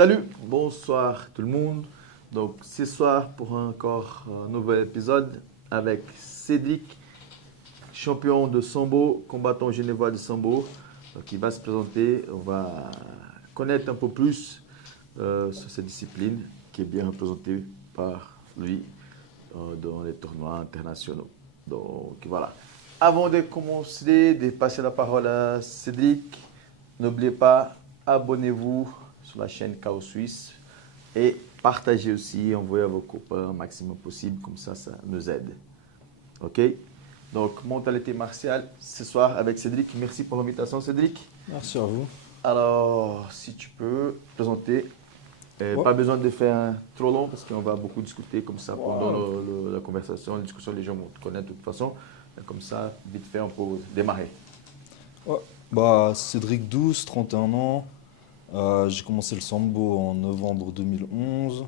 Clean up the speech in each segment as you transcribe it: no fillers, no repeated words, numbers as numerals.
Salut, bonsoir tout le monde. Donc ce soir pour encore un nouvel épisode avec Cédric, champion de sambo, combattant genevois de sambo. Donc il va se présenter, on va connaître un peu plus sur cette discipline qui est bien représentée par lui dans les tournois internationaux. Donc voilà. Avant de commencer, de passer la parole à Cédric, n'oubliez pas, abonnez-vous sur la chaîne Chaos Suisse et partagez aussi, envoyez à vos copains un maximum possible, comme ça nous aide. Ok? Donc, mentalité martiale ce soir avec Cédric. Merci pour l'invitation, Cédric. Merci à vous. Alors, si tu peux présenter, Ouais. pas besoin de faire trop long parce qu'on va beaucoup discuter comme ça pendant la conversation, la discussion, les gens vont te connaître de toute façon. Comme ça, vite fait, on peut démarrer. Ouais. Cédric 12, 31 ans. J'ai commencé le sambo en novembre 2011.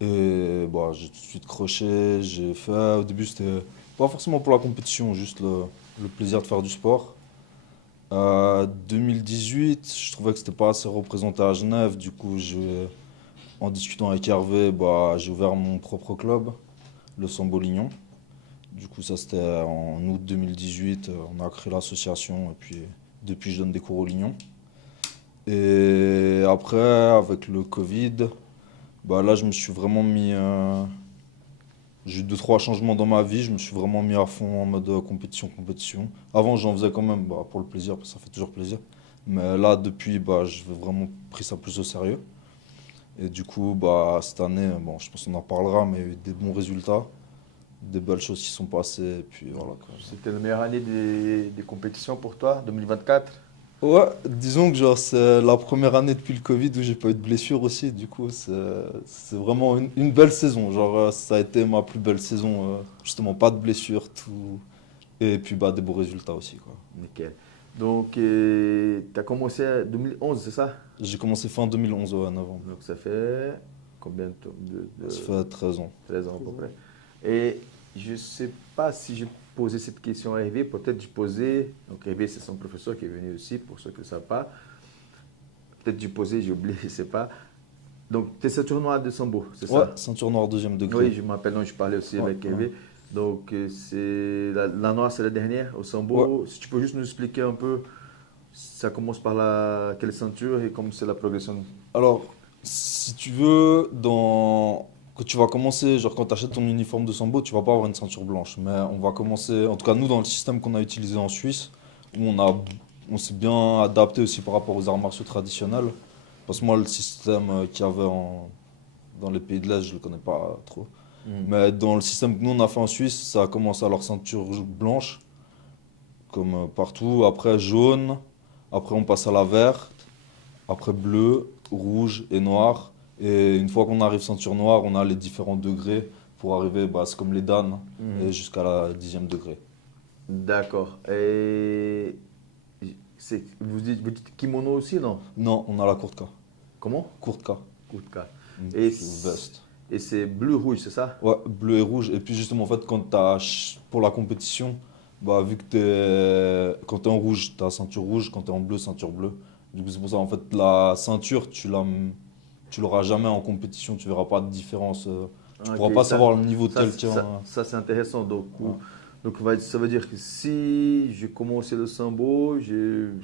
Et j'ai tout de suite croché. J'ai fait. Au début, c'était pas forcément pour la compétition, juste le plaisir de faire du sport. 2018, je trouvais que c'était pas assez représenté à Genève. Du coup, en discutant avec Hervé, j'ai ouvert mon propre club, le Sambo Lignon. Du coup, ça c'était en août 2018. On a créé l'association et puis depuis, je donne des cours au Lignon. Et après, avec le Covid, là, je me suis vraiment mis. J'ai eu deux, trois changements dans ma vie. Je me suis vraiment mis à fond en mode compétition. Avant, j'en faisais quand même pour le plaisir, parce que ça fait toujours plaisir. Mais là, depuis, j'ai vraiment pris ça plus au sérieux. Et du coup, cette année, je pense qu'on en parlera, mais il y a eu des bons résultats, des belles choses qui sont passées. Et puis voilà, quoi. C'était la meilleure année des compétitions pour toi, 2024? Ouais, disons que genre c'est la première année depuis le Covid où j'ai pas eu de blessure aussi, du coup c'est vraiment une belle saison, ça a été ma plus belle saison, justement pas de blessure, tout, et puis des beaux résultats aussi quoi. Nickel. Donc, tu as commencé en 2011, c'est ça? J'ai commencé fin 2011, ouais, novembre, Donc, ça fait combien ça fait 13 ans. 13 ans à peu près. Et je ne sais pas si j'ai posé cette question à Hervé, peut-être j'ai posé. Donc, Hervé, c'est son professeur qui est venu aussi, pour ceux qui ne savent pas. Peut-être j'ai posé, j'ai oublié, je ne sais pas. Donc, tu es ceinture noire de sambo, c'est Ouais, ça? ceinture noire deuxième degré. Oui, je m'appelle, non, je parlais aussi Ouais, avec Hervé. Donc, c'est la noire, c'est la dernière au ouais. sambo. Si tu peux juste nous expliquer un peu, ça commence par quelle ceinture et comment c'est la progression? Alors, si tu veux, quand tu vas commencer, genre quand tu achètes ton uniforme de sambo, tu vas pas avoir une ceinture blanche. Mais on va commencer, en tout cas nous dans le système qu'on a utilisé en Suisse, où on s'est bien adapté aussi par rapport aux arts martiaux traditionnels. Parce que moi, le système qu'il y avait dans les pays de l'Est, je le connais pas trop. Mais dans le système que nous on a fait en Suisse, ça a commencé à leur ceinture blanche, comme partout. Après jaune, après on passe à la verte. Après bleu, rouge et noir. Et une fois qu'on arrive ceinture noire, on a les différents degrés pour arriver, c'est comme les dames, et jusqu'à la 10e degré. D'accord. Et vous dites kimono aussi, non? Non, on a la courte K. Comment? Courte K. Kutka. Une Et, veste. et c'est bleu-rouge, c'est ça? Ouais, bleu et rouge. Et puis justement, en fait, pour la compétition, vu que quand t'es en rouge, t'as ceinture rouge. Quand t'es en bleu, ceinture bleue. Du coup, c'est pour ça, en fait, la ceinture, tu l'auras jamais en compétition. Tu verras pas de différence. Tu pourras Ok, pas savoir le niveau de ça, quelqu'un. c'est intéressant. Donc, Ouais. ça veut dire que si je commençais le sambo,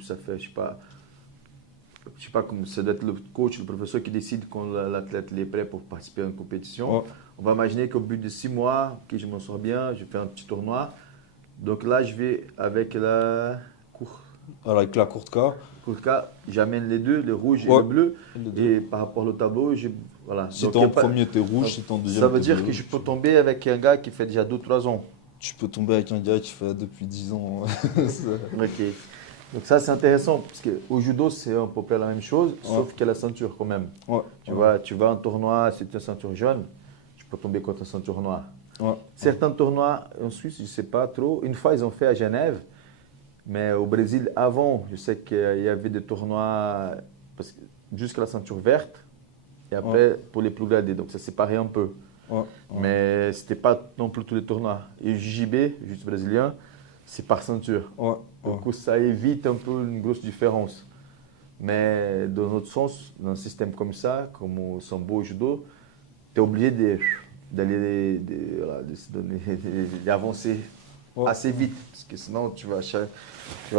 ça fait, je sais pas comme ça doit être le coach, le professeur qui décide quand l'athlète est prêt pour participer à une compétition. Ouais. On va imaginer qu'au bout de 6 mois, que je m'en sors bien, je fais un petit tournoi. Donc là, je vais avec la Alors, avec la courte K. Kutka, j'amène les deux, le rouge et Ouais. le bleu. Les deux. Et par rapport au tableau, voilà. Si Donc, t'es y a en pas- premier, t'es rouge. donc, Si t'es en deuxième, ça veut t'es dire bleu. que je peux tomber avec un gars qui fait déjà 2 3 ans. Tu peux tomber avec un gars qui fait depuis 10 ans. Ok. Donc ça, c'est intéressant parce qu'au judo, c'est à peu près la même chose, sauf qu'il y a la ceinture quand même. Ouais. Tu vois, tu vas en tournoi, si tu as une ceinture jaune, tu peux tomber contre une ceinture noire. Ouais. Certains tournois en Suisse, je ne sais pas trop. Une fois, ils ont fait à Genève, mais au Brésil, avant, je sais qu'il y avait des tournois jusqu'à la ceinture verte et après pour les plus gradés. Donc ça séparait un peu. Ouais. Mais ce n'était pas non plus tous les tournois. Et JB, juste brésilien, c'est par ceinture. Ouais. Du coup, ça évite un peu une grosse différence. Mais dans notre sens, dans un système comme ça, comme au sambo, au judo, tu es obligé voilà, de se donner, d'avancer Ouais. assez vite. Parce que sinon, tu vas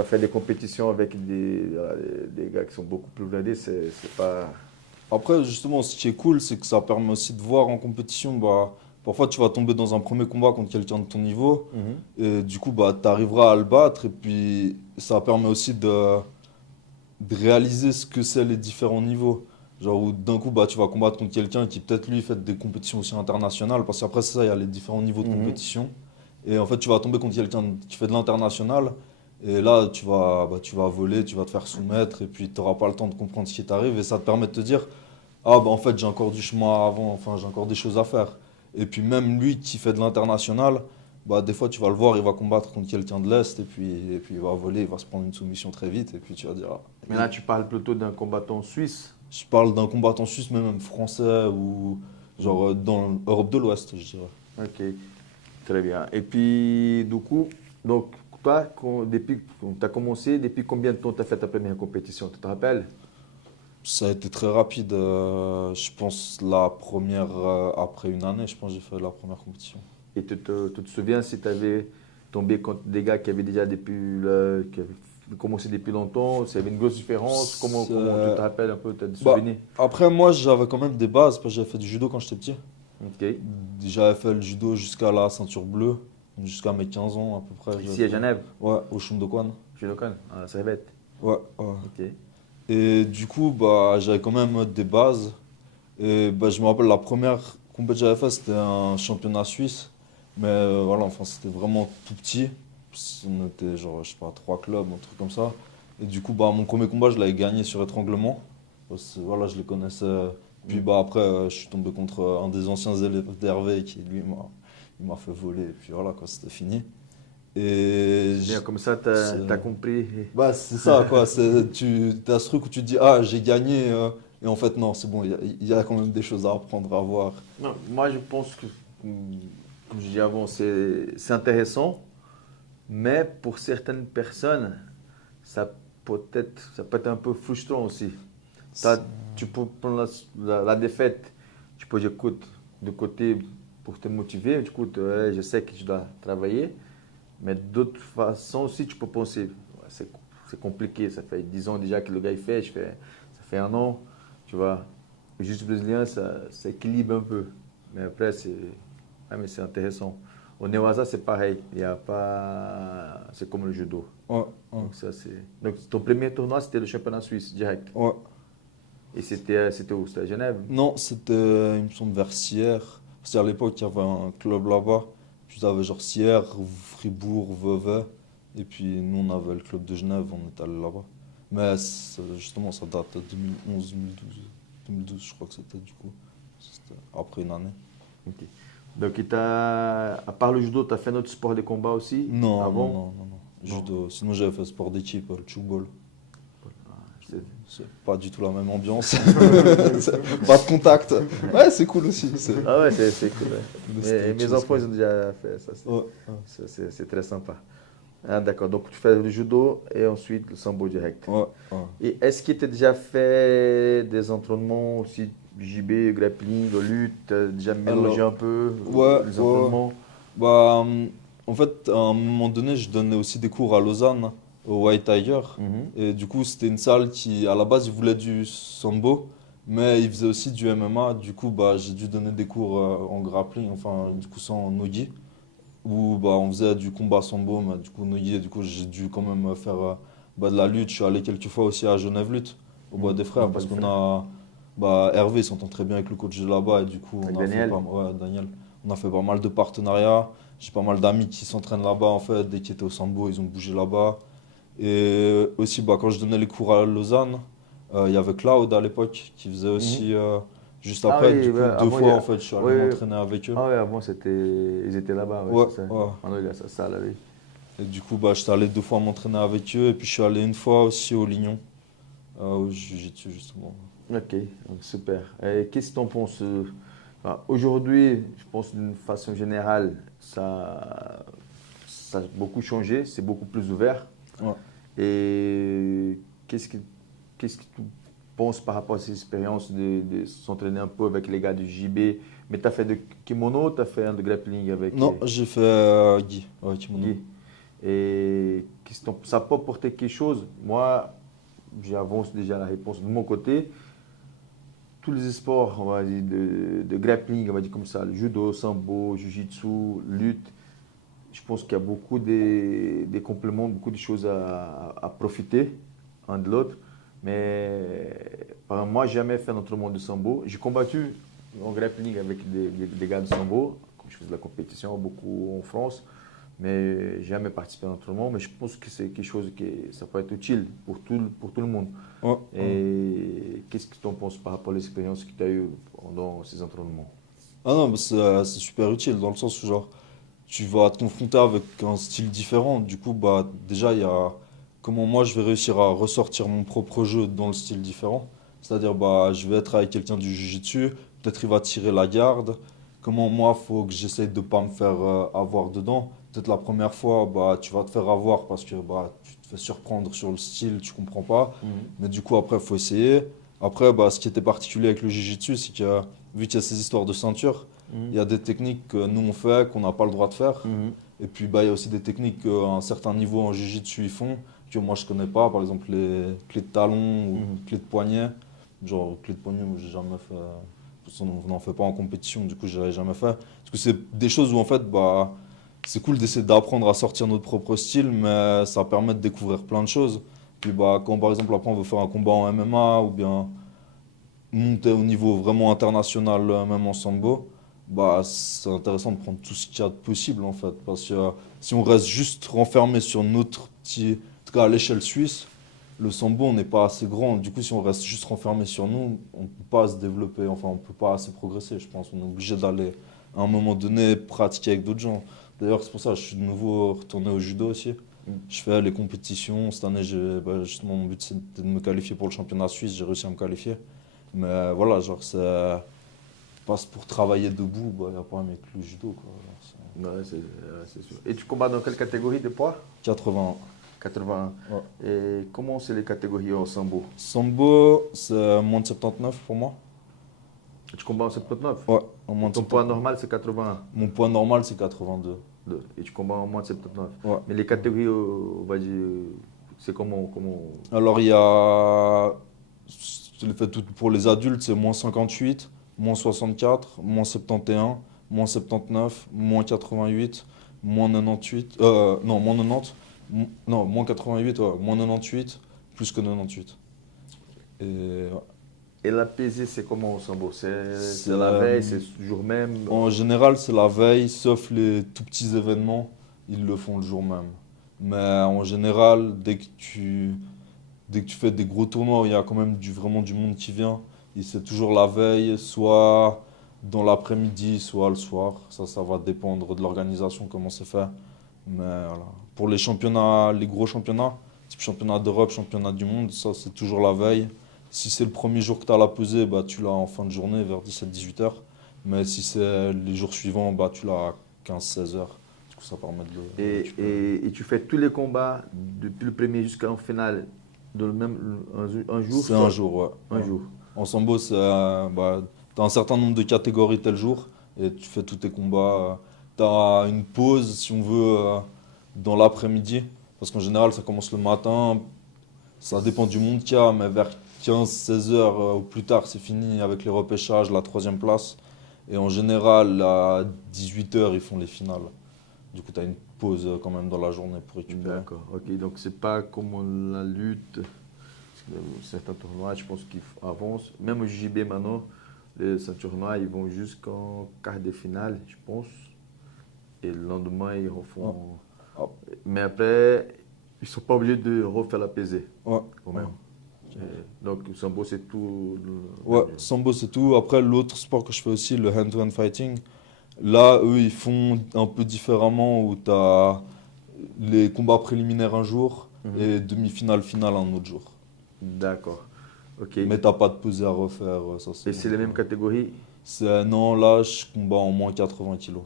faire des compétitions avec voilà, des gars qui sont beaucoup plus blindés. C'est pas. Après, justement, ce qui est cool, c'est que ça permet aussi de voir en compétition, bah, parfois tu vas tomber dans un premier combat contre quelqu'un de ton niveau, Mhm. et du coup, bah, tu arriveras à le battre, et puis ça permet aussi de réaliser ce que c'est les différents niveaux. Genre, où d'un coup, bah, tu vas combattre contre quelqu'un qui peut-être lui fait des compétitions aussi internationales, parce qu'après ça, il y a les différents niveaux de Mhm. compétition. Et en fait, tu vas tomber contre quelqu'un qui fait de l'international, et là, tu vas voler, tu vas te faire soumettre, et puis tu n'auras pas le temps de comprendre ce qui t'arrive, et ça te permet de te dire, ah bah en fait j'ai encore du chemin avant, enfin j'ai encore des choses à faire. Et puis même lui qui fait de l'international, bah des fois tu vas le voir, il va combattre contre quelqu'un de l'Est et puis il va voler, il va se prendre une soumission très vite et puis tu vas dire... ah. Mais là, tu parles plutôt d'un combattant suisse. Je parle d'un combattant suisse, mais même français ou Mhm. genre dans l'Europe de l'Ouest, je dirais. Ok, très bien. Et puis, du coup, donc, toi, depuis que tu as commencé, depuis combien de temps tu as fait ta première compétition? Tu te rappelles? Ça a été très rapide, je pense la première, après une année, je pense que j'ai fait la première compétition. Et tu te souviens si tu avais tombé contre des gars qui avaient déjà qui avaient commencé depuis longtemps, s'il y avait une grosse différence, comment tu te rappelles un peu, tu as des Bah, souvenirs? après moi j'avais quand même des bases, parce que j'avais fait du judo quand j'étais petit. Ok. J'avais fait le judo jusqu'à la ceinture bleue, jusqu'à mes 15 ans à peu près. J'avais Ici à fait. Genève, Ouais, au Shundokan. Judokan, à Servette. Ouais, ouais. Ok. Et du coup, bah, j'avais quand même des bases. Et bah, je me rappelle la première compétition que j'avais fait, c'était un championnat suisse. Mais voilà, enfin, c'était vraiment tout petit. On était genre, je sais pas, trois clubs, un truc comme ça. Et du coup, bah, mon premier combat, je l'avais gagné sur étranglement. Parce que, voilà, je les connaissais. Puis Mm. bah, après, je suis tombé contre un des anciens élèves d'Hervé qui, lui, il m'a fait voler. Et puis voilà, quoi, c'était fini. Et C'est bien, comme ça, tu c'est as compris. bah, c'est ça, quoi. Tu as ce truc où tu te dis, ah, j'ai gagné. Et en fait, non, c'est bon, il y a quand même des choses à apprendre, à voir. Non, moi, je pense que, comme je dis avant, c'est intéressant, mais pour certaines personnes, ça peut être un peu frustrant aussi. C'est- Tu peux prendre la défaite, tu peux dire, écoute, de côté pour te motiver, du coup, ouais, je sais que je dois travailler, mais d'autre façon aussi, tu peux penser, ouais, c'est compliqué, ça fait 10 ans déjà que le gars il fait, ça fait un an, tu vois. Le jiu-jitsu brésilien, ça équilibre un peu, mais après, mais c'est intéressant. Au Newaza, c'est pareil, il y a pas, c'est comme le judo. Ouais, ouais, Donc, donc ton premier tournoi, c'était le championnat suisse direct. ouais. Et c'était où? C'était à Genève? Non, c'était, il me semble, vers Sierre. Parce qu'à l'époque, il y avait un club là-bas. Puis tu avais genre Sierre, Fribourg, Vevey. Et puis nous, on avait le club de Genève, on est allé là-bas. Mais justement, ça date de 2011, 2012. 2012, je crois que c'était du coup. C'était après une année. Ok. Donc, à part le judo, tu as fait un autre sport de combat aussi Non, non, avant? non, non, non. Non. Judo. Sinon, j'avais fait sport d'équipe, le tchoukball. Ah, c'est- C'est pas du tout la même ambiance. Pas de contact. Ouais, c'est cool aussi. Ah ouais, c'est cool. Ouais. Mais c'était autre Mes chose, enfants, quoi. ils ont déjà fait ça. Ouais, ouais, C'est très sympa. Ah, d'accord. Donc, tu fais le judo et ensuite le sambo direct. ouais, ouais. Et est-ce que tu as déjà fait des entraînements aussi JB, grappling, lutte, t'as déjà mélangé Alors, un peu ouais, les ouais. entraînements? Bah, en fait, à un moment donné, je donnais aussi des cours à Lausanne, au White Tiger. Mhm. Et du coup, c'était une salle qui, à la base, ils voulaient du sambo, mais ils faisaient aussi du MMA. Du coup, bah, j'ai dû donner des cours en grappling, enfin, du coup, sans nogi, où bah, on faisait du combat sambo, mais du coup, nogi, du coup, j'ai dû quand même faire bah, de la lutte. Je suis allé quelques fois aussi à Genève Lutte, au Bois des On Frères, peut parce le qu'on faire. a. Bah, Hervé s'entend très bien avec le coach de là-bas, et du coup, Avec on a fait Daniel. pas, ouais, Daniel, on a fait pas mal de partenariats. J'ai pas mal d'amis qui s'entraînent là-bas, en fait, dès qu'ils étaient au Sambo, ils ont bougé là-bas. Et aussi, bah, quand je donnais les cours à Lausanne, il y avait Cloud à l'époque qui faisait Mhm. aussi. Juste Ah après, oui, du ouais, coup, deux avant, fois, en fait, je suis allé ouais, m'entraîner avec eux. ah ouais, avant ils étaient là-bas, ouais, Ouais, c'est ça. ouais. Maintenant, il a sa salle, oui. Et du coup, bah, j'étais allé deux fois m'entraîner avec eux. Et puis, je suis allé une fois aussi au Lignon, au Jiu-Jitsu, justement. Ok, donc super. Et qu'est-ce que tu en penses? Aujourd'hui, je pense d'une façon générale, ça a beaucoup changé, c'est beaucoup plus ouvert. Ouais. Et qu'est-ce que qu'est-ce que tu penses par rapport à ces expériences de s'entraîner un peu avec les gars du JB? Mais tu as fait de kimono, tu as fait un de grappling avec Non, j'ai fait Guy, ouais, kimono. Guy. Et ça n'a pas apporté quelque chose? Moi, j'avance déjà la réponse de mon côté. Tous les sports, on va dire, de grappling, on va dire comme ça, le judo, sambo, jiu-jitsu, lutte, je pense qu'il y a beaucoup des compléments, beaucoup de choses à profiter un de l'autre. Mais par exemple, moi, j'ai jamais fait un entraînement de sambo. J'ai combattu en grappling avec des gars de sambo, comme je faisais de la compétition beaucoup en France, mais j'ai jamais participé à un entraînement. Mais je pense que c'est quelque chose qui ça peut être utile pour tout le monde. Ouais, ouais. Et qu'est-ce que tu en penses par rapport à l'expérience que tu as eue pendant ces entraînements? Ah non, mais c'est super utile dans le sens où genre, tu vas te confronter avec un style différent. Du coup, bah, déjà, il y a comment moi je vais réussir à ressortir mon propre jeu dans le style différent. C'est-à-dire, bah, je vais être avec quelqu'un du jiu-jitsu, peut-être il va tirer la garde. Comment moi, faut que j'essaye de pas me faire avoir dedans. Peut-être la première fois, bah, tu vas te faire avoir parce que bah, tu te fais surprendre sur le style, tu comprends pas. Mhm. Mais du coup, après, il faut essayer. Après, bah, ce qui était particulier avec le jiu-jitsu, c'est que vu qu'il y a ces histoires de ceinture, il y Mhm. a des techniques que nous on fait, qu'on n'a pas le droit de faire. Mhm. Et puis bah, il y a aussi des techniques qu'à un certain niveau en jiu-jitsu ils font, que moi je connais pas. Par exemple les clés de talon ou Mhm. clés de poignet. Genre clés de poignet, moi j'ai jamais fait. On n'en fait pas en compétition, du coup j'avais jamais fait. Parce que c'est des choses où en fait bah, c'est cool d'essayer d'apprendre à sortir notre propre style, mais ça permet de découvrir plein de choses. Puis bah, quand par exemple après on veut faire un combat en MMA ou bien monter au niveau vraiment international, même en sambo, bah, c'est intéressant de prendre tout ce qu'il y a de possible en fait. Parce que si on reste juste renfermé sur notre petit. En tout cas, à l'échelle suisse, le sambo, on n'est pas assez grand. Du coup, si on reste juste renfermé sur nous, on ne peut pas se développer, enfin, on ne peut pas assez progresser, je pense. On est obligé d'aller à un moment donné pratiquer avec d'autres gens. D'ailleurs, c'est pour ça que je suis de nouveau retourné au judo aussi. Mhm. Je fais les compétitions. Cette année, justement, mon but c'était de me qualifier pour le championnat suisse. J'ai réussi à me qualifier. Mais voilà, genre, ça passe pour travailler debout, bah, y a pas avec le judo, quoi. Ouais, c'est sûr. Et tu combats dans quelle catégorie de poids? 81. 81. Ouais. Et comment c'est les catégories au sambo? Sambo, c'est moins de 79 pour moi. Tu combats en 79? Ouais, en Et moins de ton poids 79. normal, c'est 81. Mon poids normal, c'est 82. Et tu combats en moins de 79. Ouais. Mais les catégories, on va dire, c'est comment... Alors, il y a. Je l'ai fait tout pour les adultes, c'est moins 58, moins 64, moins 71, moins 79, moins 88, moins 98. Non, moins 90. Non, moins 88, ouais, moins 98, plus que 98. Et ouais. Et la pesée, c'est comment au sambo? C'est la C'est, veille, c'est le jour même? en général, c'est la veille, sauf les tout petits événements, ils le font le jour même. Mais en général, dès que tu fais des gros tournois où il y a quand même vraiment du monde qui vient, et c'est toujours la veille, soit dans l'après-midi, soit le soir. Ça va dépendre de l'organisation, comment c'est fait. Mais voilà. Pour les championnats, les gros championnats, type championnat d'Europe, championnat du monde, ça c'est toujours la veille. Si c'est le premier jour que tu as la pesée, bah, tu l'as en fin de journée vers 17-18 heures. Mais si c'est les jours suivants, bah, tu l'as à 15-16 heures. Du coup, ça permet de récupérer. Et tu fais tous les combats depuis le premier jusqu'en finale dans le même un jour? C'est un jour, ouais. Un Ouais. jour. En sambo, c'est, bah, tu as un certain nombre de catégories tel jour et tu fais tous tes combats. Tu as une pause, si on veut, dans l'après-midi. Parce qu'en général, ça commence le matin. Ça dépend du monde qu'il y a, mais vers 15-16 heures au plus tard, c'est fini avec les repêchages, la troisième place. Et en général, à 18 heures, ils font les finales. Du coup, tu as une pause quand même dans la journée pour récupérer. D'accord, ok. Donc, c'est pas comme la lutte. Parce que certains tournois, je pense qu'ils avancent. Même au JB maintenant, les ceintures noires, ils vont jusqu'en quart de finale, je pense. Et le lendemain, ils refont. Ah. Mais après, ils sont pas obligés de refaire la pesée, Ouais. quand même. Donc, le sambo, c'est tout. Ouais, sambo c'est tout. Après, l'autre sport que je fais aussi, le hand-to-hand fighting, là, eux, ils font un peu différemment où tu as les combats préliminaires un jour Mhm. et demi-finale, finale un autre jour. D'accord. Ok. Mais t'as pas de pesée à refaire, ça Et c'est les mêmes catégories? Non, là, je combats en moins 80 kilos.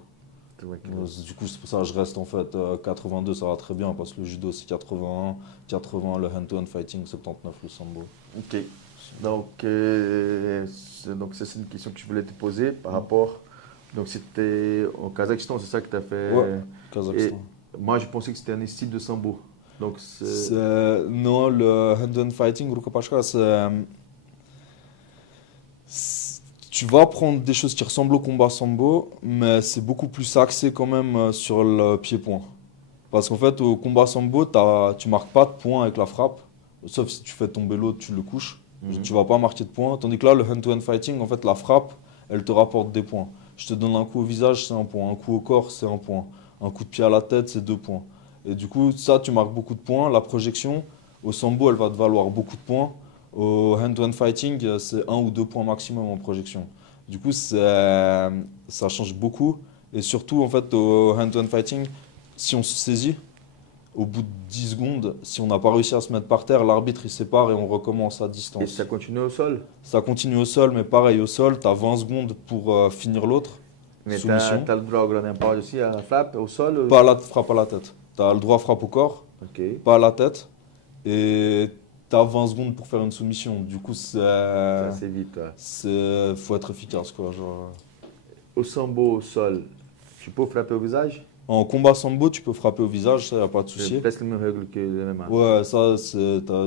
80 kilos. Du coup, c'est pour ça que je reste en fait 82, ça va très bien parce que le judo c'est 81, 80 le hand-to-hand fighting, 79 le sambo. Ok. Donc c'est une question que je voulais te poser par rapport. Donc c'était au Kazakhstan, c'est ça que tu as fait. Ouais, Et Kazakhstan. moi je pensais que c'était un style de sambo. Donc Non, le hand-to-hand fighting, Rukapashka, tu vas prendre des choses qui ressemblent au combat sambo, mais c'est beaucoup plus axé quand même sur le pied-point. Parce qu'en fait, au combat sambo, tu marques pas de points avec la frappe, sauf si tu fais tomber l'autre, tu le couches. Tu vas pas marquer de points. Tandis que là, le hand-to-hand fighting, en fait, la frappe, elle te rapporte des points. Je te donne un coup au visage, c'est un point. Un coup au corps, c'est un point. Un coup de pied à la tête, c'est 2 points. Et du coup, ça, tu marques beaucoup de points. La projection, au sambo, elle va te valoir beaucoup de points. Au hand-to-hand fighting, c'est 1 ou 2 points maximum en projection. Du coup, ça change beaucoup. Et surtout, en fait, au hand-to-hand fighting, si on se saisit, au bout de 10 secondes, si on n'a pas réussi à se mettre par terre, l'arbitre il sépare et on recommence à et distance. ça continue au sol. Ça continue au sol, mais pareil, au sol, tu as 20 secondes pour finir l'autre. Mais tu Soumission. as le droit au grenade aussi à la frappe au sol. Pas à la frappe à la tête. Tu as le droit à frappe au corps, Ok. pas à la tête. Et tu as 20 secondes pour faire une soumission. Du coup, C'est assez vite. Ouais. faut être efficace, quoi. Au sambo au sol, tu peux frapper au visage. En combat sambo, tu peux frapper au visage, ça, y a pas de C'est souci. presque la même règle que le MMA. Ouais, ça,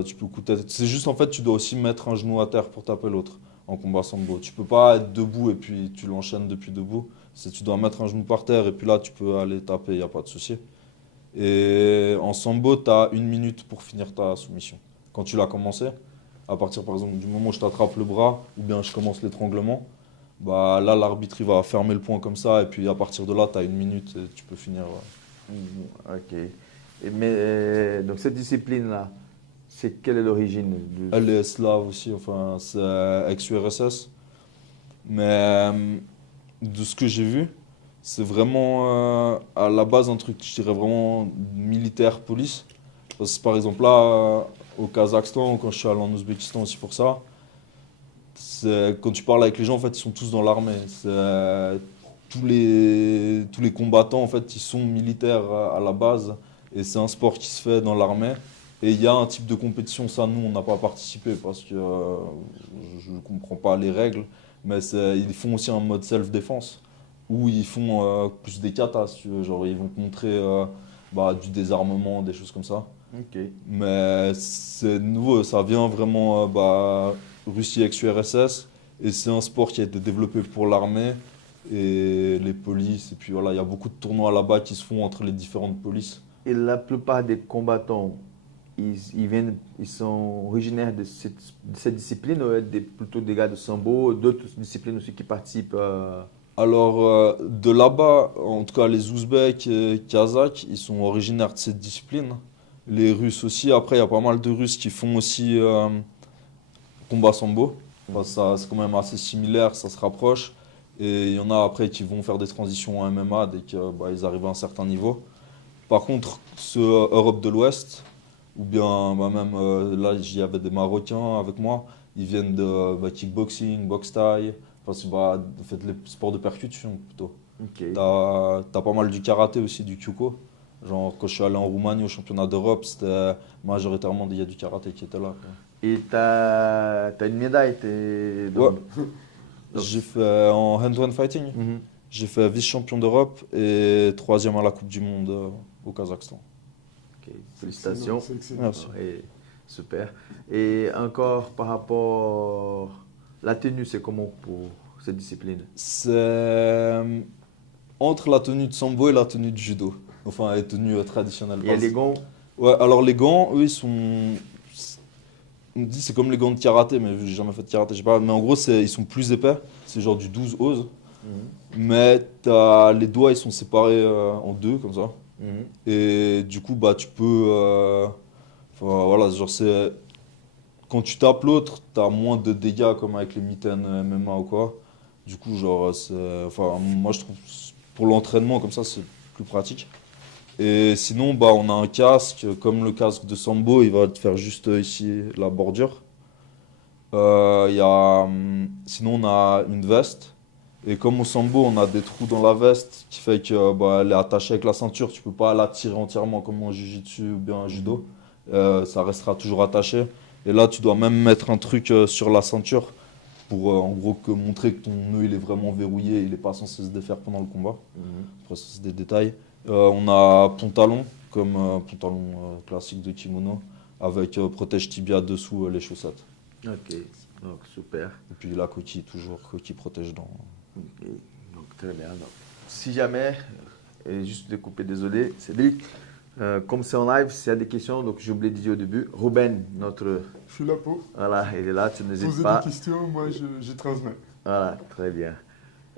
tu peux coûter. C'est juste en fait, tu dois aussi mettre un genou à terre pour taper l'autre en combat sambo. Tu peux pas être debout et puis tu l'enchaînes depuis debout. Tu dois mettre un genou par terre et puis là, tu peux aller taper, il n'y a pas de souci. Et en sambo, tu as 1 minute pour finir ta soumission. Quand tu l'as commencé, à partir par exemple du moment où je t'attrape le bras ou bien je commence l'étranglement, bah là, l'arbitre il va fermer le point comme ça et puis à partir de là, tu as 1 minute et tu peux finir. Ouais. Ok. Donc cette discipline-là, quelle est l'origine Elle est slave aussi, enfin, c'est ex-URSS. Mais de ce que j'ai vu, c'est vraiment à la base un truc, je dirais vraiment militaire, police. Parce que par exemple là, au Kazakhstan, ou quand je suis allé en Ouzbékistan aussi pour ça, quand tu parles avec les gens, en fait, ils sont tous dans l'armée. Tous les combattants, en fait, ils sont militaires à la base. Et c'est un sport qui se fait dans l'armée. Et il y a un type de compétition, ça, nous, on n'a pas participé parce que je ne comprends pas les règles. Mais ils font aussi un mode self-défense où ils font plus des katas, si tu veux. Genre, ils vont te montrer du désarmement, des choses comme ça. Ok. Mais c'est nouveau, ça vient vraiment Russie ex-URSS. Et c'est un sport qui a été développé pour l'armée et les polices. Et puis voilà, il y a beaucoup de tournois là-bas qui se font entre les différentes polices. Et la plupart des combattants, ils sont originaires de cette discipline ou plutôt des gars de sambo, d'autres disciplines aussi qui participent. Alors, de là-bas, en tout cas les Ouzbeks et Kazakhs, ils sont originaires de cette discipline. Les Russes aussi. Après, il y a pas mal de Russes qui font aussi combat sambo. Enfin, ça, c'est quand même assez similaire, ça se rapproche. Et il y en a après qui vont faire des transitions en MMA dès qu'ils arrivent à un certain niveau. Par contre, ceux Europe de l'Ouest, ou bien même là, j'y avais des Marocains avec moi, ils viennent de kickboxing, boxe thaï, enfin, en fait, les sports de percussion plutôt. Ok. T'as pas mal du karaté aussi, du kyuko. Genre, quand je suis allé en Roumanie au championnat d'Europe, c'était majoritairement il y a du karaté qui était là, quoi. Et t'as une médaille, Ouais. donc- J'ai fait en hand-to-hand fighting. Mhm. J'ai fait vice-champion d'Europe et 3e à la Coupe du Monde au Kazakhstan. Ok. Félicitations. C'est excellent. Merci. Et, super. Et encore par rapport la tenue, c'est comment pour cette discipline? C'est entre la tenue de sambo et la tenue de judo. Enfin, les tenues traditionnelles. Il y a les gants. Ouais, alors les gants, eux, ils sont. On me dit c'est comme les gants de karaté, mais vu que j'ai jamais fait de karaté, je sais pas. Mais en gros, ils sont plus épais. C'est genre du 12 ose. Mais les doigts, ils sont séparés en deux, comme ça. Mhm. Et du coup, tu peux. Enfin, voilà, genre c'est. Quand tu tapes l'autre, t'as moins de dégâts comme avec les mitaines MMA ou quoi. Du coup, genre, enfin, moi je trouve pour l'entraînement comme ça, c'est plus pratique. Et sinon, on a un casque, comme le casque de Sambo, il va te faire juste ici la bordure. Sinon, on a une veste. Et comme au sambo, on a des trous dans la veste qui fait que bah, elle est attachée avec la ceinture. Tu peux pas la tirer entièrement comme en jiu-jitsu ou bien en judo. Ça restera toujours attaché. Et là, tu dois même mettre un truc sur la ceinture pour en gros montrer que ton nœud il est vraiment verrouillé. Il n'est pas censé se défaire pendant le combat. Après, ça, c'est des détails. On a pantalon, comme pantalon classique de kimono, avec protège tibia dessous les chaussettes. Ok, donc super. Et puis la coquille, toujours coquille protège dents. Ok, donc très bien. Donc, si jamais, et juste de couper, désolé, Cédric, comme c'est en live, s'il y a des questions, donc j'ai oublié de dire au début, Ruben, notre. Je suis là pour Voilà, il est là, tu n'hésites poser pas. des questions, moi je transmets. Voilà, très bien.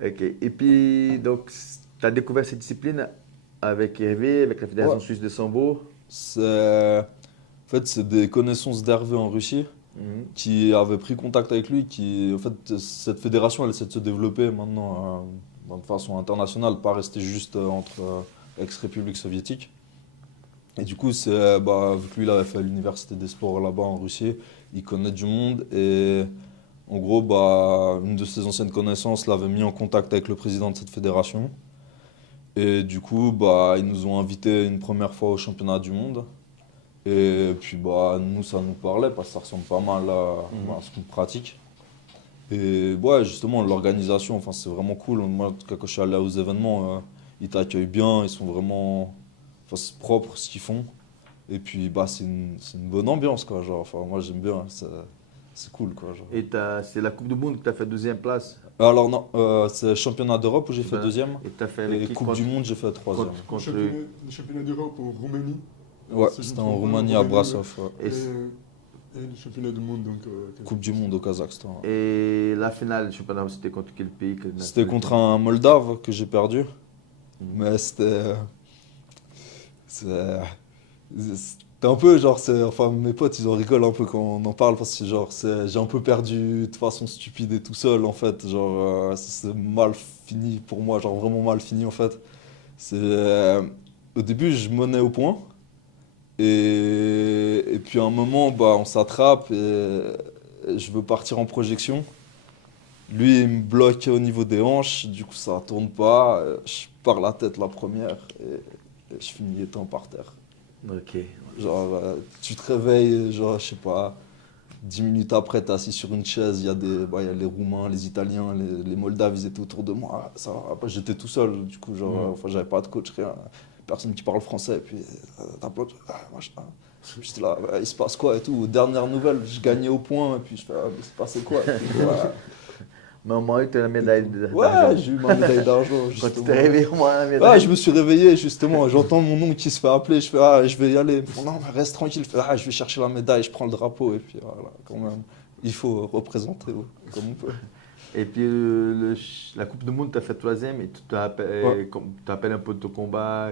Ok, et puis, donc, tu as découvert cette discipline avec Hervé, avec la Fédération Ouais. Suisse de Sambo. En fait, c'est des connaissances d'Hervé en Russie qui avaient pris contact avec lui. En fait, cette fédération, elle essaie de se développer maintenant de façon internationale, pas rester juste entre ex-républiques soviétiques. Et du coup, vu que lui, il avait fait l'université des sports là-bas en Russie, il connaît du monde. Et en gros, une de ses anciennes connaissances l'avait mis en contact avec le président de cette fédération. Et du coup, ils nous ont invités une première fois au championnat du monde. Et puis, nous, ça nous parlait parce que ça ressemble pas mal à ce qu'on pratique. Et ouais, justement, l'organisation, enfin, c'est vraiment cool. Moi, en tout cas, quand je suis allé aux événements, ils t'accueillent bien, ils sont vraiment. Enfin, c'est propre ce qu'ils font. Et puis, c'est une bonne ambiance, quoi. Genre, enfin, moi, j'aime bien. C'est cool, quoi. Genre. Et c'est la Coupe du Monde que tu as fait deuxième place. Alors, non, c'est championnat d'Europe où j'ai fait Championnat. deuxième. Et tu as fait avec Et qui Coupe du Monde, j'ai fait troisième. contre Le championnat d'Europe en Roumanie. Ouais, Si je me c'était en trompe pas, Roumanie, à Brassov. Ouais. Et, Et le championnat du monde, donc. Coupe du Monde au Kazakhstan. Ouais. et la finale, je sais pas, c'était contre quel pays C'était contre un Moldave que j'ai perdu. Mais c'était un peu genre, enfin mes potes ils en rigolent un peu quand on en parle parce que genre j'ai un peu perdu de façon stupide et tout seul en fait. Genre c'est mal fini pour moi, genre vraiment mal fini en fait. Au début je menais au point et puis à un moment on s'attrape et je veux partir en projection. Lui, il me bloque au niveau des hanches, du coup ça tourne pas. Je pars la tête la première et je finis étant par terre. Ok. Genre, tu te réveilles, genre, je sais pas, 10 minutes après, t'es assis sur une chaise, il y a il y a les Roumains, les Italiens, les Moldaves, ils étaient autour de moi. Ça, après, j'étais tout seul, du coup, genre, enfin, j'avais pas de coach, rien. Personne qui parle français, et puis t'applaudis. J'étais là, il se passe quoi et tout. Dernière nouvelle, je gagnais au point, et puis je fais, mais c'est passé quoi et puis, Mais au moins, tu as la médaille d'argent. Ouais, j'ai eu ma médaille d'argent. Quand tu justement. t'es réveillé, au moins la médaille. Ah, je me suis réveillé justement, j'entends mon oncle qui se fait appeler, je fais je vais y aller. Bon, non, mais reste tranquille, je vais chercher la médaille, je prends le drapeau et puis voilà, quand même, il faut représenter comme on peut. Et puis la Coupe du Monde, tu as fait troisième et tu t'appelles un peu de ton combat.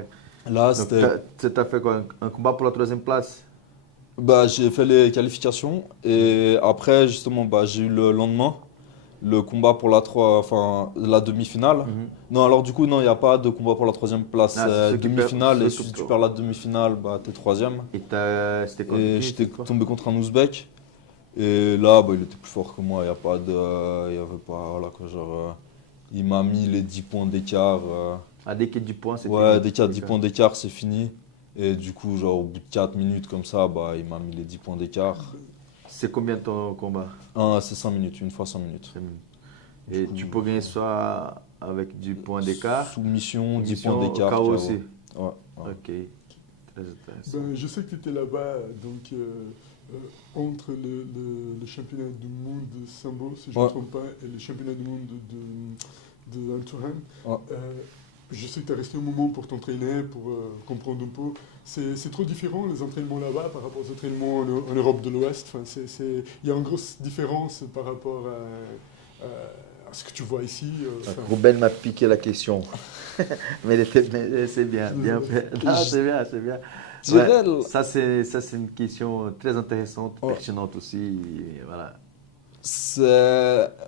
Là, Donc, c'était. tu as fait quoi, un combat pour la troisième place? J'ai fait les qualifications et après, justement, j'ai eu le lendemain le combat pour la demi-finale. Non, alors du coup, non, il n'y a pas de combat pour la troisième place. Ah, c'est ceux qui Demi-finale, perdent- et ceux qui si tu perdent. perds la demi-finale, t'es troisième. Et c'était contre Et qui, j'étais c'est quoi? tombé contre un Ouzbek. Et là, il était plus fort que moi. Il y avait pas, voilà, quoi, genre, il m'a mis les 10 points d'écart. Ah, dès qu'il y a du point, c'était Ouais, fini. 10 points d'écart, c'est fini. Et du coup, genre, au bout de 4 minutes comme ça, il m'a mis les 10 points d'écart. C'est combien ton combat? C'est 5 minutes, une fois 5 minutes. Et Du coup, tu peux gagner soit avec du point d'écart, Soumission, 10 points d'écart. KO KO. aussi. Ouais. Ok, très intéressant. Je sais que tu étais là-bas, donc entre le championnat du monde de Sambo, si je ne me Ouais. trompe pas, et le championnat du monde de Al-Touran. Ouais. Je sais que tu es resté un moment pour t'entraîner, pour comprendre un peu. C'est trop différent les entraînements là-bas par rapport aux entraînements en Europe de l'Ouest. Enfin, il y a une grosse différence par rapport à ce que tu vois ici. Ruben m'a piqué la question. mais c'est bien, bien fait. Non, c'est bien, c'est bien. Tyrell. Ça, c'est une question très intéressante, Ouais. pertinente aussi. Et voilà.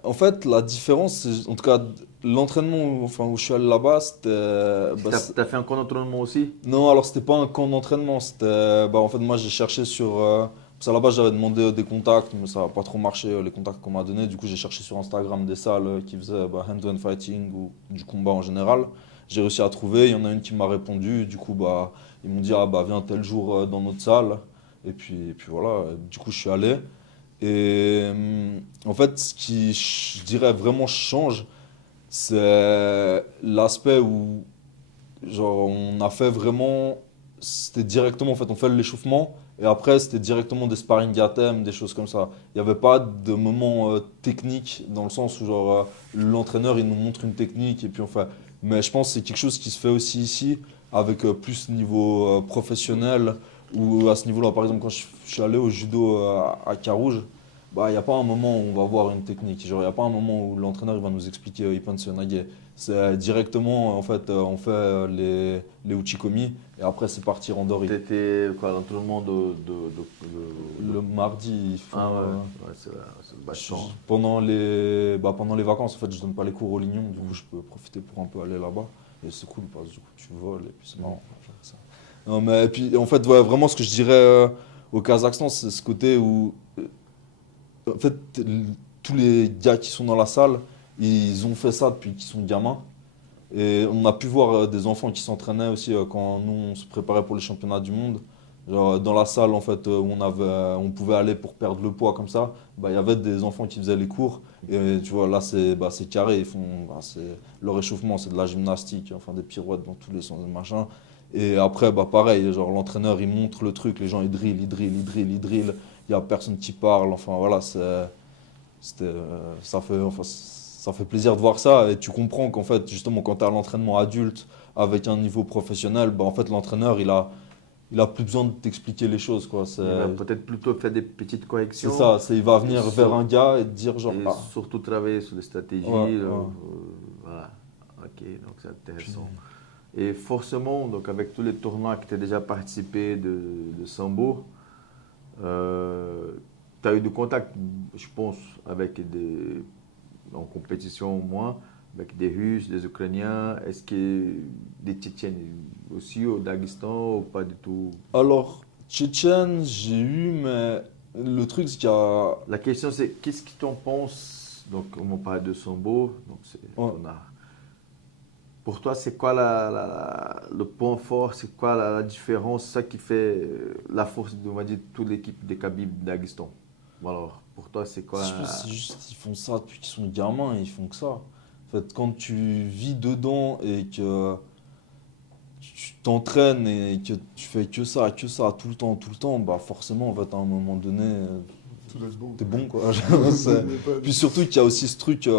En fait, la différence, en tout cas, l'entraînement où je suis allé là-bas, c'était. T'as fait un camp d'entraînement aussi? Non, alors c'était pas un camp d'entraînement. En fait, moi j'ai cherché sur Parce qu'à la base, j'avais demandé des contacts, mais ça n'a pas trop marché, les contacts qu'on m'a donnés. Du coup, j'ai cherché sur Instagram des salles qui faisaient hand-to-hand fighting ou du combat en général. J'ai réussi à trouver, il y en a une qui m'a répondu. Du coup, ils m'ont dit, ah bah viens tel jour dans notre salle. Et puis voilà, du coup, je suis allé. Et en fait, ce qui, je dirais, vraiment change, c'est l'aspect où, genre, on a fait vraiment, c'était directement, en fait, on fait l'échauffement, et après, c'était directement des sparring à thème, des choses comme ça. Il n'y avait pas de moment technique, dans le sens où, genre, l'entraîneur, il nous montre une technique, et puis on fait. Mais je pense que c'est quelque chose qui se fait aussi ici, avec plus niveau professionnel, ou à ce niveau-là, par exemple, quand je suis allé au judo à Carouge, bah, il n'y a pas un moment où on va voir une technique. Genre, il n'y a pas un moment où l'entraîneur il va nous expliquer Ippon Seoinage. C'est directement, en fait, on fait les uchikomi et après c'est parti randori. T'étais quoi, dans tout le monde Le mardi, ils font, Ah ouais, ouais c'est vachement. pendant les vacances, en fait, je donne pas les cours au Lignon, du coup, je peux profiter pour un peu aller là-bas. Et c'est cool parce que du coup, tu voles et puis c'est marrant. Genre, ça. Non, mais et puis, en fait, ouais, vraiment, ce que je dirais au Kazakhstan, c'est ce côté où, en fait, tous les gars qui sont dans la salle, ils ont fait ça depuis qu'ils sont gamins. Et on a pu voir des enfants qui s'entraînaient aussi quand nous on se préparait pour les championnats du monde. Genre, dans la salle en fait où on pouvait aller pour perdre le poids comme ça, bah, il y avait des enfants qui faisaient les cours. Et tu vois là c'est carré, leur échauffement c'est de la gymnastique, enfin des pirouettes dans tous les sens machin. Et après bah pareil, genre l'entraîneur il montre le truc, les gens ils drillent, ils drillent, ils drillent, ils drillent. Il y a personne qui parle, enfin voilà ça fait plaisir de voir ça et tu comprends qu'en fait, justement, quand tu as l'entraînement adulte avec un niveau professionnel, bah, en fait, l'entraîneur, il a plus besoin de t'expliquer les choses, quoi. Il va peut-être plutôt faire des petites C'est corrections. ça, il va venir Sur- vers un gars et te dire genre, Et ah, surtout travailler sur les stratégies. ouais, Voilà. Ok, donc c'est puis, intéressant. Et forcément, donc avec tous les tournois que tu as déjà participé de sambo, tu as eu du contact, je pense, en compétition au moins, avec des Russes, des Ukrainiens, est-ce que des Tchétchènes aussi au Daghestan ou pas du tout? alors, Tchétchène, j'ai eu, mais le truc, c'est qu'il y a. La question c'est qu'est-ce que tu en penses? Donc on parle de sambo, donc Ouais. ton art. Pour toi, c'est quoi le point fort? C'est quoi la différence? Ça qui fait la force, on va dire, toute l'équipe des Khabib Daghestan. Bon, alors, pour toi, c'est quoi? Je pense que c'est juste, ils font ça depuis qu'ils sont gamins, ils font que ça. En fait, quand tu vis dedans et que tu t'entraînes et que tu fais que ça, tout le temps, bah forcément, en fait, à un moment donné, Tout doit être bon. t'es bon, quoi. Il y a pas- Puis surtout qu'il y a aussi ce truc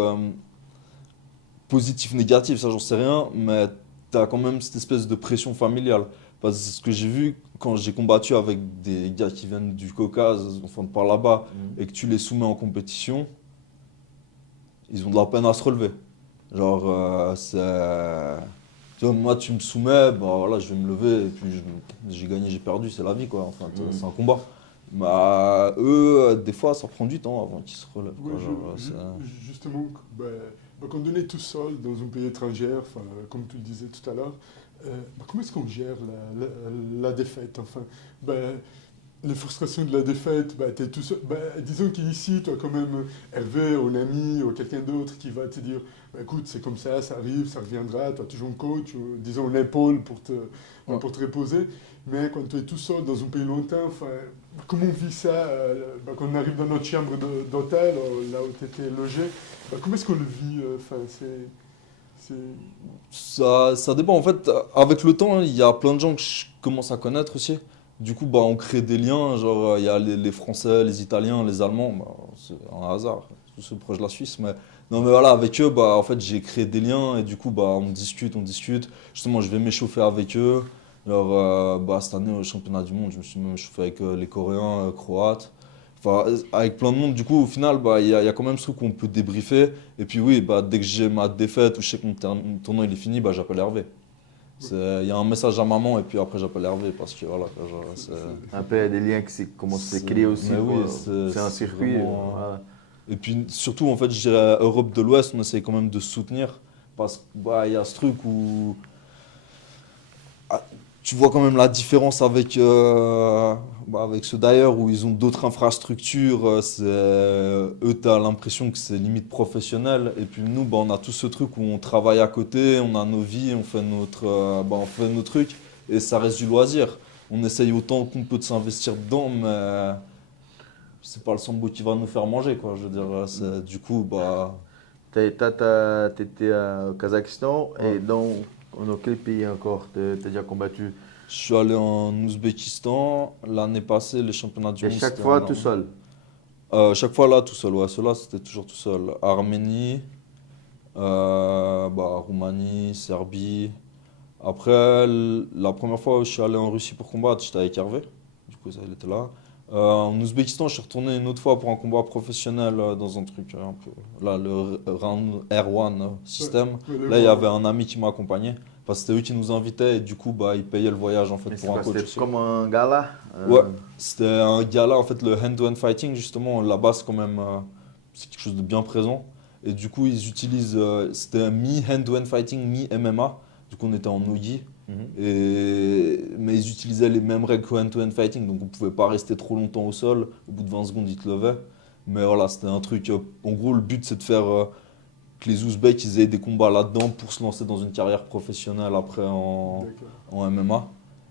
positif, négatif, ça j'en sais rien, mais t'as quand même cette espèce de pression familiale. Parce que c'est ce que j'ai vu quand j'ai combattu avec des gars qui viennent du Caucase, enfin de par là-bas, et que tu les soumets en compétition, ils ont de la peine à se relever. Genre, tu vois, moi, tu me soumets, bah voilà, je vais me lever, et puis j'ai gagné, j'ai perdu, c'est la vie, quoi. Enfin, c'est un combat. Bah, eux, des fois, ça prend du temps avant qu'ils se relèvent, quoi. Ouais, Genre, justement, quand on est tout seul dans un pays étranger, enfin, comme tu le disais tout à l'heure, comment est-ce qu'on gère la défaite? Enfin, ben, les frustrations de la défaite, t'es tout seul. Disons qu'ici, tu as quand même Hervé, un ami, ou quelqu'un d'autre qui va te dire écoute, c'est comme ça arrive, ça reviendra, tu as toujours un coach, ou, disons une épaule pour te reposer. Mais quand tu es tout seul dans un pays lointain, enfin, comment on vit ça quand on arrive dans notre chambre d'hôtel, là où tu étais logé, comment est-ce qu'on le vit enfin, ça dépend. En fait, avec le temps, il y a plein de gens que je commence à connaître aussi. Du coup, bah, on crée des liens. Genre, il y a les Français, les Italiens, les Allemands. Bah, c'est un hasard. Tous ceux proches de la Suisse. Mais non, mais voilà, avec eux, bah, en fait, j'ai créé des liens. Et du coup, bah, on discute, on discute. Justement, je vais m'échauffer avec eux. Alors, bah, cette année, au championnat du monde, je me suis même échauffé avec les Coréens, Croates. Enfin, avec plein de monde. Du coup, au final, bah, il y a quand même ce truc où on peut débriefer. Et puis, oui, bah, dès que j'ai ma défaite ou je sais que mon tournoi il est fini, bah, j'appelle Hervé. Il y a un message à maman et puis après j'appelle Hervé parce que voilà. Quoi, genre, Après, il y a des liens qui commencent à se créer aussi. Mais oui, quoi. C'est un circuit. vraiment, Voilà. Et puis surtout, en fait, je dirais Europe de l'Ouest, on essaye quand même de se soutenir parce qu'il y a ce truc où ah, tu vois quand même la différence avec ceux d'ailleurs où ils ont d'autres infrastructures. Eux, tu as l'impression que c'est limite professionnel. Et puis nous, on a tout ce truc où on travaille à côté, on a nos vies, on fait nos trucs et ça reste du loisir. On essaye autant qu'on peut de s'investir dedans, mais c'est pas le sambo qui va nous faire manger, quoi. Je veux dire, du coup, T'étais au Kazakhstan Ouais. et dans quel pays encore t'as déjà combattu? Je suis allé en Ouzbékistan l'année passée, les championnats du Et monde. chaque C'était fois en tout seul. Chaque fois là, tout seul. Ouais, ceux-là, c'était toujours tout seul. Arménie, Roumanie, Serbie. Après, la première fois où je suis allé en Russie pour combattre, j'étais avec Hervé. Du coup, ça, il était là. En Ouzbékistan, je suis retourné une autre fois pour un combat professionnel dans un truc un peu. Là, le round R1 système. Là, il y avait un ami qui m'accompagnait. Enfin, c'était eux qui nous invitaient et du coup, ils payaient le voyage en fait Mais c'est pour un quoi, coach c'était aussi. comme un gala? Ouais, c'était un gala, en fait, le hand-to-hand fighting, justement, là-bas, c'est quand même c'est quelque chose de bien présent. Et du coup, ils utilisent, c'était un mi-hand-to-hand fighting, mi-MMA. Du coup, on était en no-gi. Mhm. Mais ils utilisaient les mêmes règles qu'au hand-to-hand fighting, donc on pouvait pas rester trop longtemps au sol. Au bout de 20 secondes, ils te levaient. Mais voilà, c'était un truc. En gros, le but, c'est de faire que les Ouzbeks ils aient des combats là-dedans pour se lancer dans une carrière professionnelle après D'accord. en MMA.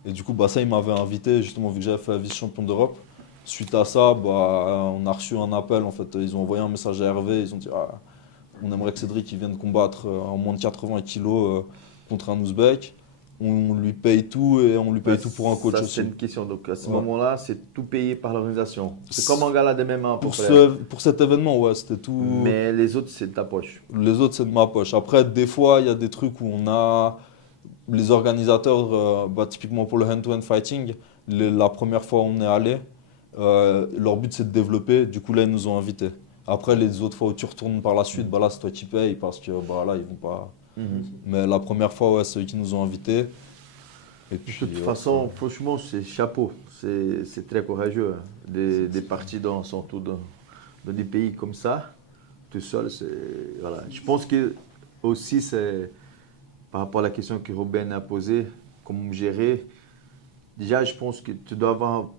Et du coup, ça, il m'avait invité, justement, vu que j'avais fait vice-champion d'Europe. Suite à ça, on a reçu un appel. En fait, ils ont envoyé un message à Hervé. Ils ont dit on aimerait que Cédric il vienne combattre en moins de 80 kilos contre un Ouzbek. On lui paye tout et on lui paye tout pour un coach Ça, aussi. c'est une question. Donc, à ce Ouais. moment-là, c'est tout payé par l'organisation. C'est comme un gala de MMA à peu Pour, près. pour cet événement, ouais, c'était tout. Mais les autres, c'est de ta poche. Les autres, c'est de ma poche. Après, des fois, il y a des trucs où on a. Les organisateurs, typiquement pour le hand-to-hand fighting, la première fois où on est allé, leur but c'est de développer. Du coup, là, ils nous ont invités. Après, les autres fois où tu retournes par la suite, là, c'est toi qui payes parce que là, ils vont pas. Mhm. Mais la première fois, ouais, c'est eux qui nous ont invités. Et De puis, toute façon, franchement, c'est chapeau. C'est très courageux. Hein. Des parties surtout dans des pays comme ça, tout seul, voilà. Je pense que aussi, c'est par rapport à la question que Robin a posée, comment gérer. Déjà, je pense que tu dois avoir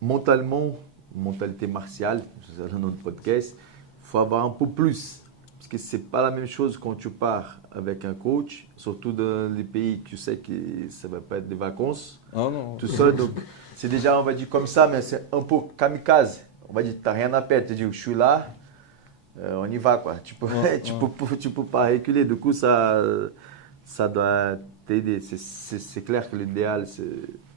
mentalement, mentalité martiale, c'est dans notre podcast, il faut avoir un peu plus. Parce que c'est pas la même chose quand tu pars avec un coach, surtout dans les pays que tu sais que ça va pas être des vacances, Ah non. tout seul. Donc, c'est déjà, on va dire comme ça, mais c'est un peu kamikaze. On va dire, tu n'as rien à perdre. Tu dis, je suis là, on y va, quoi. Tu peux, Ouais, tu peux pas reculer. Du coup, ça doit t'aider. C'est clair que l'idéal, c'est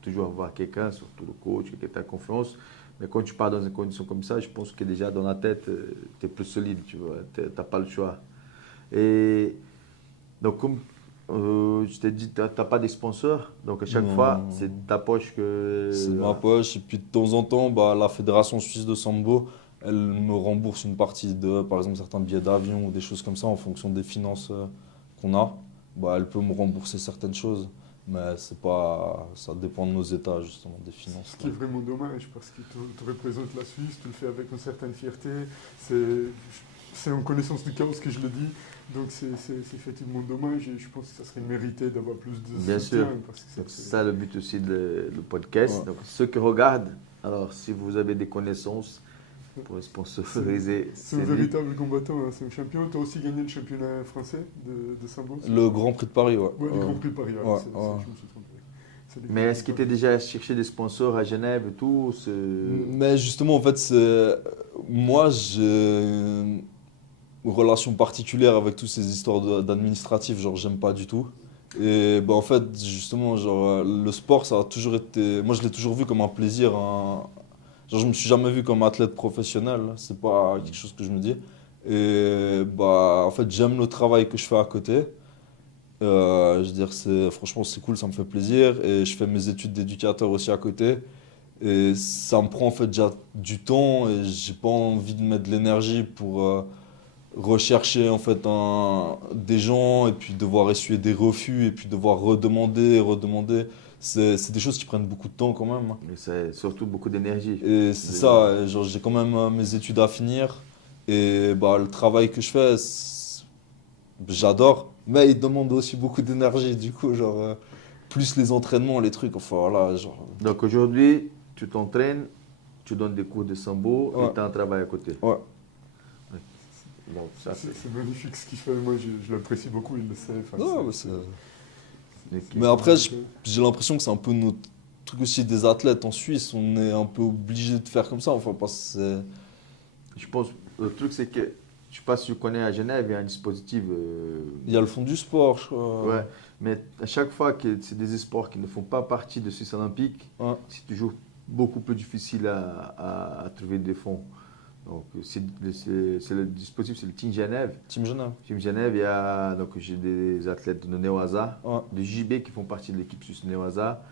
toujours avoir quelqu'un, surtout le coach, quelqu'un qui t'a confiance. Mais quand tu pars dans une condition comme ça, je pense que déjà dans la tête, tu es plus solide, tu vois. Tu n'as pas le choix. Et donc, comme je t'ai dit, tu n'as pas de sponsors. Donc, à chaque Non. fois, c'est de ta poche que. C'est de ma poche. Et puis de temps en temps, la Fédération suisse de sambo, elle me rembourse une partie de, par exemple, certains billets d'avion ou des choses comme ça en fonction des finances qu'on a. Elle peut me rembourser certaines choses. Mais c'est pas, ça dépend de nos états, justement, des finances. Ce qui est vraiment dommage parce que tu représentes la Suisse, tu le fais avec une certaine fierté. C'est en connaissance du chaos que je le dis. Donc c'est effectivement dommage et je pense que ça serait mérité d'avoir plus de Bien soutien. sûr. Parce que Donc, c'est ça le but aussi le podcast. Ouais. Donc, ceux qui regardent, alors si vous avez des connaissances pour sponsoriser, c'est un véritable combattant, hein, c'est un champion. Tu as aussi gagné le championnat français de sambo. Le Grand Prix de Paris, ouais. Ouais, le Grand Prix de Paris, Ouais, je ouais. me suis trompé. C'est le Mais Grand est-ce Prix que de tu déjà cherché des sponsors à Genève et tout Mais justement, en fait, moi, j'ai une relation particulière avec toutes ces histoires d'administratif, genre, j'aime pas du tout. Et en fait, justement, genre, le sport, ça a toujours été. Moi, je l'ai toujours vu comme un plaisir. Genre, je me suis jamais vu comme athlète professionnel, c'est pas quelque chose que je me dis. Et en fait, j'aime le travail que je fais à côté. Je veux dire, franchement, c'est cool, ça me fait plaisir. Et je fais mes études d'éducateur aussi à côté. Et ça me prend en fait déjà du temps et j'ai pas envie de mettre de l'énergie pour rechercher en fait des gens et puis devoir essuyer des refus et puis devoir redemander. C'est des choses qui prennent beaucoup de temps quand même, hein. Mais c'est surtout beaucoup d'énergie. Et c'est ça, et genre j'ai quand même mes études à finir et le travail que je fais, j'adore, mais il demande aussi beaucoup d'énergie. Du coup, genre, plus les entraînements, les trucs, enfin voilà, genre. Donc aujourd'hui, tu t'entraînes, tu donnes des cours de sambo Ouais. et tu as un travail à côté. Ouais. Bon, ça c'est. C'est magnifique ce qu'il fait. Moi, je l'apprécie beaucoup, il le sait. Enfin, Ouais, c'est- mais après, j'ai l'impression que c'est un peu notre truc aussi des athlètes en Suisse, on est un peu obligé de faire comme ça, enfin parce que Je pense, le truc c'est que, je sais pas si tu connais à Genève, il y a un dispositif. il y a le fond du sport, je crois. Ouais, mais à chaque fois que c'est des sports qui ne font pas partie de Suisse olympique, Ouais. c'est toujours beaucoup plus difficile à trouver des fonds. Donc, c'est le dispositif, c'est le Team Genève. Team Genève. Team Genève, il y a, donc j'ai des athlètes de Neoasa, Ouais. de JB qui font partie de l'équipe suisse Neoasa.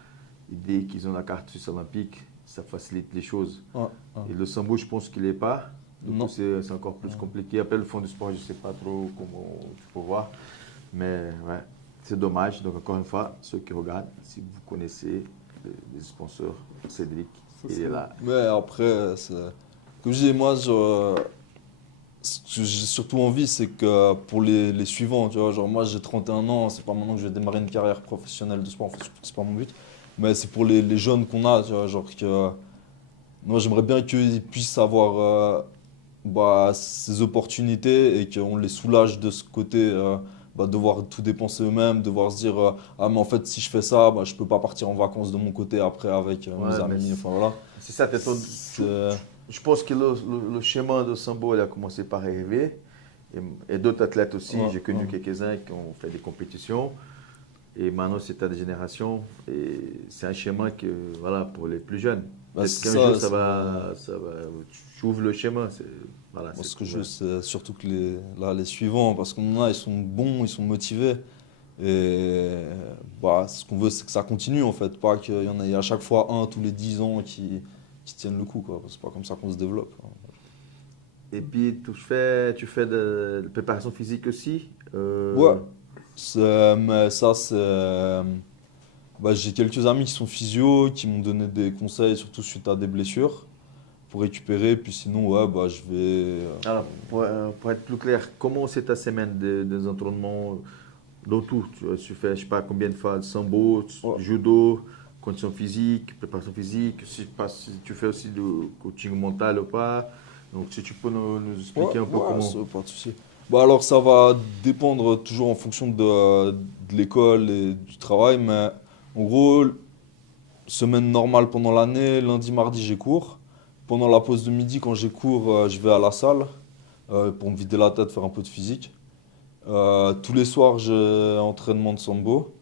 Et dès qu'ils ont la carte suisse olympique, ça facilite les choses. Ouais. Ouais. Et le sambo, je pense qu'il n'est pas. Du Non. coup, c'est encore plus compliqué. Après, le fond du sport, je ne sais pas trop comment tu peux voir. Mais ouais, c'est dommage. Donc, encore une fois, ceux qui regardent, si vous connaissez les sponsors, Cédric, Ça, il est là. Mais après, comme je dis, moi, ce que j'ai surtout envie, c'est que pour les suivants, tu vois, genre moi j'ai 31 ans, c'est pas maintenant que je vais démarrer une carrière professionnelle de sport, enfin, surtout que c'est pas mon but, mais c'est pour les jeunes qu'on a, tu vois, genre que moi j'aimerais bien qu'ils puissent avoir ces opportunités et qu'on les soulage de ce côté, devoir tout dépenser eux-mêmes, devoir se dire ah mais en fait si je fais ça, je peux pas partir en vacances de mon côté après avec mes Ouais, mais amis, enfin voilà. c'est ça, je pense que le chemin de sambo, il a commencé par arriver. Et d'autres athlètes aussi, Ouais, j'ai connu ouais. quelques-uns qui ont fait des compétitions. Et maintenant, c'est ta génération. Et c'est un chemin que, voilà, pour les plus jeunes. Bah, Peut-être c'est qu'un ça, jour, c'est- ça va, tu ouvres le chemin. Voilà, Moi, c'est ce que tout, je veux, ouais. c'est surtout que les suivants, parce qu'on en a, ils sont bons, ils sont motivés. Et ce qu'on veut, c'est que ça continue en fait, pas qu'il y en ait à chaque fois un tous les 10 ans qui tiennent le coup, quoi. C'est pas comme ça qu'on se développe, quoi. Et puis, tu fais de préparation physique aussi. Ouais, mais ça, j'ai quelques amis qui sont physio, qui m'ont donné des conseils, surtout suite à des blessures, pour récupérer. Puis sinon, ouais, je vais. Alors, pour être plus clair, comment c'est ta semaine des entraînements dans tout? Tu fais, je sais pas combien de fois de sambo, Ouais. judo, condition physique, préparation physique. Je sais pas si tu fais aussi du coaching mental ou pas. Donc, si tu peux nous expliquer un peu Ouais, comment. ça, pas de souci. Alors, ça va dépendre toujours en fonction de l'école et du travail, mais en gros, semaine normale pendant l'année, lundi, mardi, j'ai cours. Pendant la pause de midi, quand j'ai cours, je vais à la salle pour me vider la tête, faire un peu de physique. Tous les soirs, j'ai entraînement de sambo.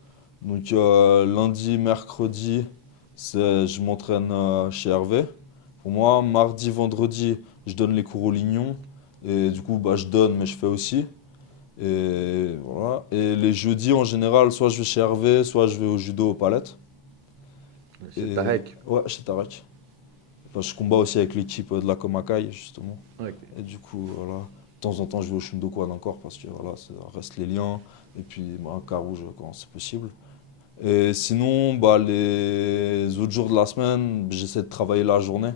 Donc, lundi, mercredi, je m'entraîne chez Hervé. Pour moi, mardi, vendredi, je donne les cours au Lignon. Et du coup, je donne, mais je fais aussi. Et voilà. Et les jeudis, en général, soit je vais chez Hervé, soit je vais au judo aux palettes. C'est Et- Tarek. Ouais, chez Tarek. Enfin, je combats aussi avec l'équipe de la Komakai, justement. Ok. Et du coup, voilà. De temps en temps, je vais au Shundokwon encore parce que voilà, ça reste les liens. Et puis, un Carouge quand c'est possible. Et sinon, les autres jours de la semaine, j'essaie de travailler la journée.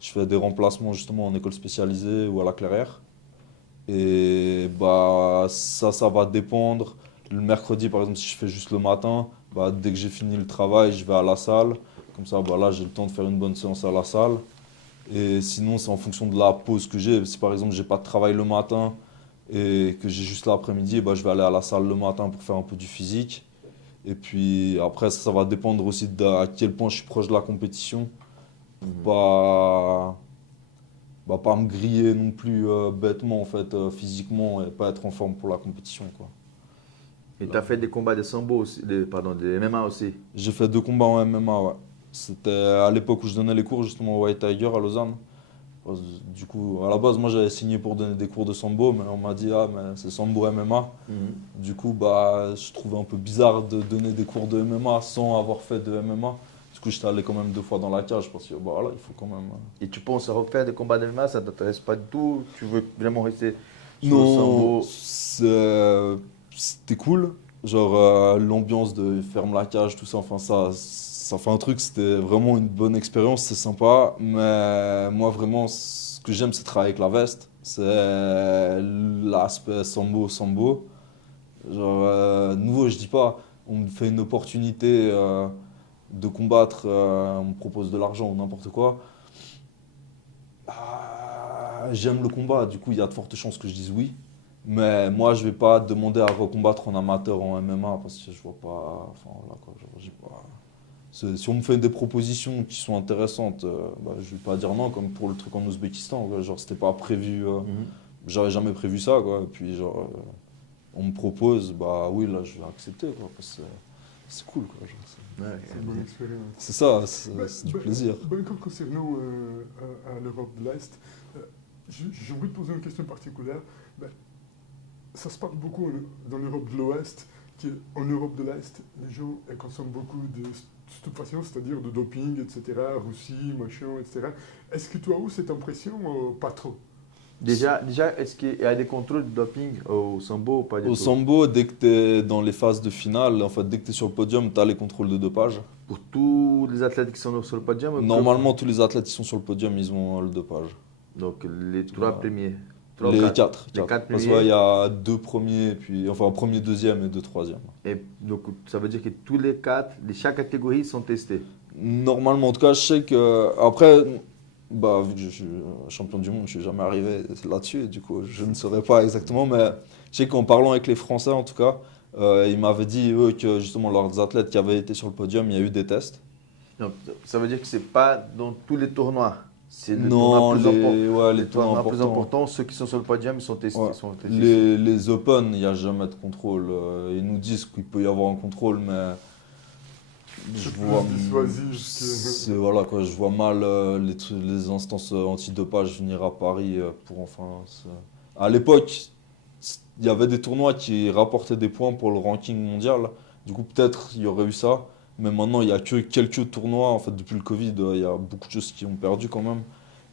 Je fais des remplacements justement en école spécialisée ou à la Clairière. Et ça va dépendre. Le mercredi, par exemple, si je fais juste le matin, dès que j'ai fini le travail, je vais à la salle. Comme ça, là, j'ai le temps de faire une bonne séance à la salle. Et sinon, c'est en fonction de la pause que j'ai. Si par exemple, j'ai pas de travail le matin et que j'ai juste l'après-midi, je vais aller à la salle le matin pour faire un peu du physique. Et puis après, ça va dépendre aussi à quel point je suis proche de la compétition. Pas, pas me griller non plus bêtement en fait, physiquement et pas être en forme pour la compétition, quoi. Et tu as fait des combats de sambo aussi, pardon, des MMA aussi. J'ai fait 2 combats en MMA, ouais. C'était à l'époque où je donnais les cours justement au White Tiger à Lausanne. Du coup, à la base, moi j'avais signé pour donner des cours de sambo, mais on m'a dit ah mais c'est sambo MMA. Du coup, je trouvais un peu bizarre de donner des cours de MMA sans avoir fait de MMA. Du coup, j'étais allé quand même 2 fois dans la cage parce que voilà, il faut quand même. Et tu penses à refaire des combats de MMA, ça ne t'intéresse pas du tout? Tu veux vraiment rester sur le Non, sambo? c'était cool. Genre l'ambiance de ferme la cage, tout ça, enfin ça fait un truc, c'était vraiment une bonne expérience, c'est sympa. Mais moi vraiment, ce que j'aime, c'est travailler avec la veste. C'est l'aspect sambo. Genre, nouveau, je dis pas. on me fait une opportunité de combattre, on me propose de l'argent ou n'importe quoi, j'aime le combat, du coup il y a de fortes chances que je dise oui. Mais moi je vais pas demander à recombattre en amateur en MMA parce que je vois pas. Enfin voilà quoi, genre, j'ai pas. Si on me fait des propositions qui sont intéressantes, je vais pas dire non, comme pour le truc en Ouzbékistan, quoi. Genre c'était pas prévu, j'avais jamais prévu ça quoi. Et puis genre on me propose, bah oui là je vais accepter quoi, parce que c'est cool quoi. Genre, Ouais, C'est une bonne expérience. c'est ça, Bah, c'est du bah, plaisir. bah, encore concernant à l'Europe de l'Est, j'aimerais te poser une question particulière. Bah, ça se parle beaucoup dans l'Europe de l'Ouest, qu'en Europe de l'Est, les gens consomment beaucoup de stupéfiants, c'est-à-dire de doping, etc., Russie, machin, etc. Est-ce que tu as eu cette impression pas trop? Déjà, est-ce qu'il y a des contrôles de doping au sambo ou pas du Au tout? sambo, dès que tu es dans les phases de finale, en fait, dès que tu es sur le podium, tu as les contrôles de dopage. Pour tous les athlètes qui sont sur le podium? Normalement, tous les athlètes qui sont sur le podium, ils ont le dopage. Donc les trois Ouais. premiers. Trois ou Les quatre. quatre. Les quatre Parce premiers. qu'il y a deux premiers, puis, enfin, un premier, deuxième et deux troisièmes. Et donc ça veut dire que tous les quatre de chaque catégorie sont testés. Normalement, en tout cas, je sais que. Après, bah, vu que je suis champion du monde, je suis jamais arrivé là-dessus, du coup, je ne saurais pas exactement, mais je sais qu'en parlant avec les Français, en tout cas, ils m'avaient dit, eux, que justement, leurs athlètes qui avaient été sur le podium, il y a eu des tests. Donc ça veut dire que c'est pas dans tous les tournois. C'est le tournoi Non, plus important. ouais, les Les tournois tournois plus importants. importants, ceux qui sont sur le podium, ils sont testés. Ouais. Sont testés. Les Open, il n'y a jamais de contrôle. Ils nous disent qu'il peut y avoir un contrôle, mais je C'est vois, plus dissuasif que... voilà quoi, je vois mal les instances antidopage venir à Paris pour à l'époque, il y avait des tournois qui rapportaient des points pour le ranking mondial. Du coup, peut-être il y aurait eu ça. Mais maintenant, il n'y a que quelques tournois. En fait, depuis le Covid, il y a beaucoup de choses qui ont perdu quand même.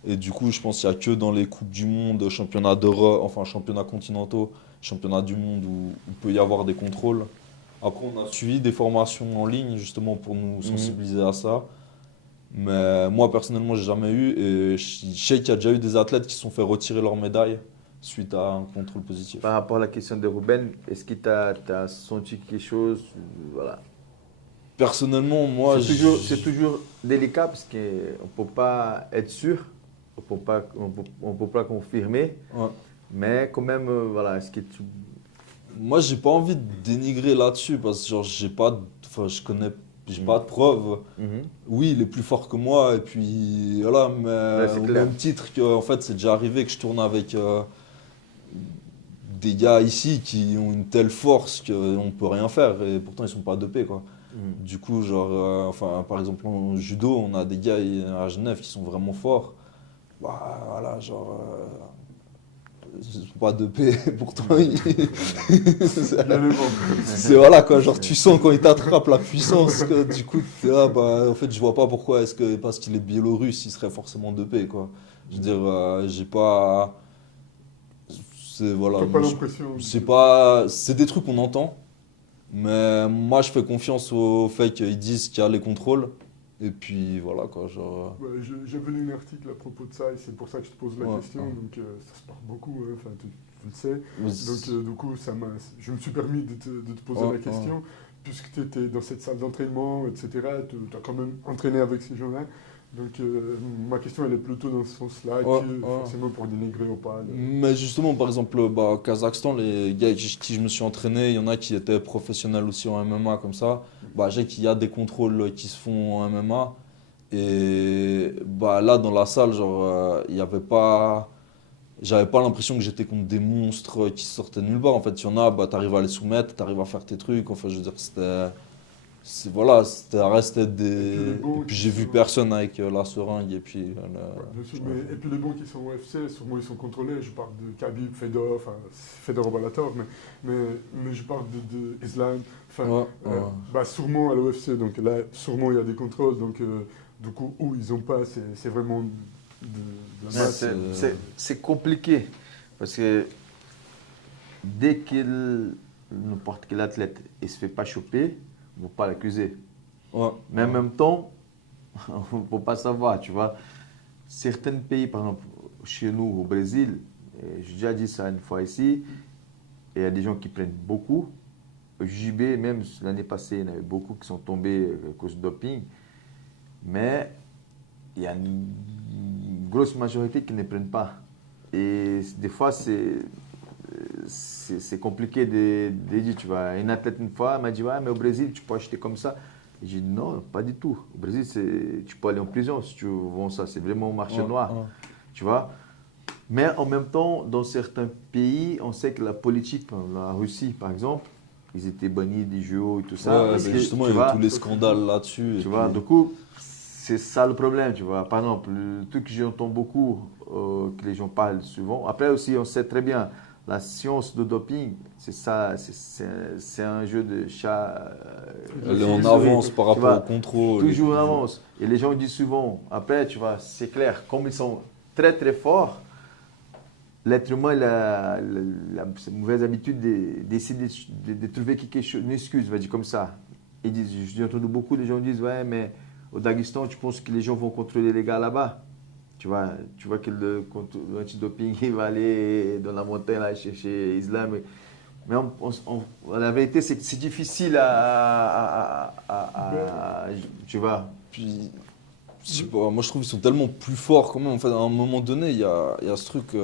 Et du coup, je pense qu'il n'y a que dans les Coupes du Monde, championnats d'Europe, enfin championnats continentaux, championnats du monde où il peut y avoir des contrôles. Après, on a suivi des formations en ligne justement pour nous sensibiliser à ça. Mais moi, personnellement, j'ai jamais eu. Et je sais qu'il y a déjà eu des athlètes qui se sont fait retirer leur médaille suite à un contrôle positif. Par rapport à la question de Ruben, est-ce que tu as senti quelque chose? Voilà. Personnellement, moi, C'est toujours délicat parce qu'on ne peut pas être sûr, on peut pas confirmer, ouais. mais quand même, voilà, est-ce que tu... Moi, j'ai pas envie de dénigrer là-dessus parce que genre, j'ai pas, je connais, j'ai pas de preuves. Mhm. Oui, il est plus fort que moi et puis voilà, mais Ouais, c'est au clair. même titre que en fait, c'est déjà arrivé que je tourne avec des gars ici qui ont une telle force qu'on peut rien faire et pourtant ils sont pas dopés quoi. Mhm. Du coup, genre, enfin, par exemple en judo, on a des gars à Genève qui sont vraiment forts. Bah, voilà, genre, ils sont pas dopés, pourtant c'est voilà quoi, genre tu sens quand il t'attrape la puissance, que, du coup, t'es là, bah, en fait, je vois pas pourquoi est-ce que parce qu'il est biélorusse, il serait forcément dopé quoi. Je veux dire, j'ai pas. C'est voilà, T'as pas l'impression... c'est des trucs qu'on entend, mais moi je fais confiance au fait qu'ils disent qu'il y a les contrôles, et puis voilà quoi, genre. Ouais, j'avais lu un article à propos de ça et c'est pour ça que je te pose la Ouais, question. ouais. Donc ça se parle beaucoup, hein, enfin tu le sais. Ouais, Donc du coup, je me suis permis de te poser Ouais, la question, puisque tu étais dans cette salle d'entraînement, etc. Tu as quand même entraîné avec ces gens-là. Donc ma question elle est plutôt dans ce sens-là, Ouais, que ouais. forcément pour dénigrer ou pas. Mais justement, par exemple, bah, au Kazakhstan, les gars avec qui je me suis entraîné, il y en a qui étaient professionnels aussi en MMA comme ça. Bah, je sais qu'il y a des contrôles qui se font en MMA. Et bah, là, dans la salle, genre, il y avait pas. J'avais pas l'impression que j'étais contre des monstres qui sortaient de nulle part. En fait, il y en a, bah, t'arrives à les soumettre, t'arrives à faire tes trucs. Enfin, je veux dire, voilà, ça restait des. Et puis les Et bons puis qui j'ai vu sont- personne avec la seringue et puis. Ouais, bien sûr, mais, et puis les bons qui sont au UFC, sûrement ils sont contrôlés. Je parle de Khabib, Fedor, enfin Fedor Bellator, mais je parle de Islam. Enfin, Ouais, ouais. bah, sûrement à l'UFC, donc là, sûrement il y a des contrôles. Donc du coup, où ils n'ont pas, c'est vraiment de la Ouais, masse. c'est compliqué parce que dès que n'importe quel athlète ne se fait pas choper, on ne peut pas l'accuser. Ouais, Mais en ouais. même temps, on ne peut pas savoir, tu vois. Certains pays, par exemple, chez nous au Brésil, et j'ai déjà dit ça une fois ici, et il y a des gens qui prennent beaucoup, au JB, même l'année passée, il y en a eu beaucoup qui sont tombés à cause de doping. Mais il y a une grosse majorité qui ne prennent pas. Et des fois, c'est compliqué de dire, tu vois. Une athlète, une fois, m'a dit, ouais, mais au Brésil, tu peux acheter comme ça. Et j'ai dit, non, pas du tout. Au Brésil, tu peux aller en prison si tu vends ça. C'est vraiment un marché noir, tu vois. Mais en même temps, dans certains pays, on sait que la politique, la Russie, par exemple, ils étaient bannis des jeux et tout ça. Ouais, mais justement, il y a eu tous les scandales là-dessus. Tu vois, du coup, c'est ça le problème, tu vois. Par exemple, le truc que j'entends beaucoup, que les gens parlent souvent. Après aussi, on sait très bien, la science de doping, c'est ça, c'est un jeu de chat. Elle est en avance par rapport au contrôle. Toujours en avance. Et les gens disent souvent, après, tu vois, c'est clair, comme ils sont très très forts, l'être humain il a la mauvaise habitude d'essayer de trouver quelque chose, une excuse, on va dire comme ça. Ils disent, j'ai entendu beaucoup de gens disent, ouais, mais au Daghestan, tu penses que les gens vont contrôler les gars là-bas? Tu vois que l'antidoping, il va aller dans la montagne là, chercher Islam. Mais la vérité, c'est que c'est difficile tu vois. Puis, je sais pas, moi je trouve qu'ils sont tellement plus forts quand même. En fait, à un moment donné, il y a ce truc,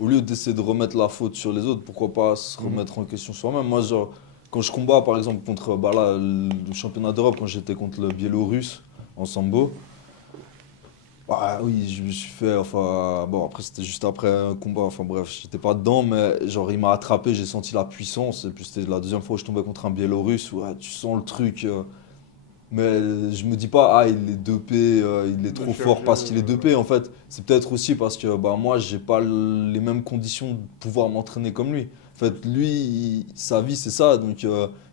au lieu d'essayer de remettre la faute sur les autres, pourquoi pas se remettre en question soi-même. Moi, genre, quand je combats par exemple contre là, le championnat d'Europe, quand j'étais contre le Biélorusse en sambo, bah oui, je me suis fait, enfin, bon, après c'était juste après un combat, enfin bref, j'étais pas dedans, mais genre il m'a attrapé, j'ai senti la puissance, et puis c'était la deuxième fois où je tombais contre un Biélorusse, où tu sens le truc, mais je me dis pas, ah il est dopé, il est trop fort parce qu'il est dopé, en fait, c'est peut-être aussi parce que bah, moi j'ai pas les mêmes conditions de pouvoir m'entraîner comme lui. En fait, lui, sa vie c'est ça, donc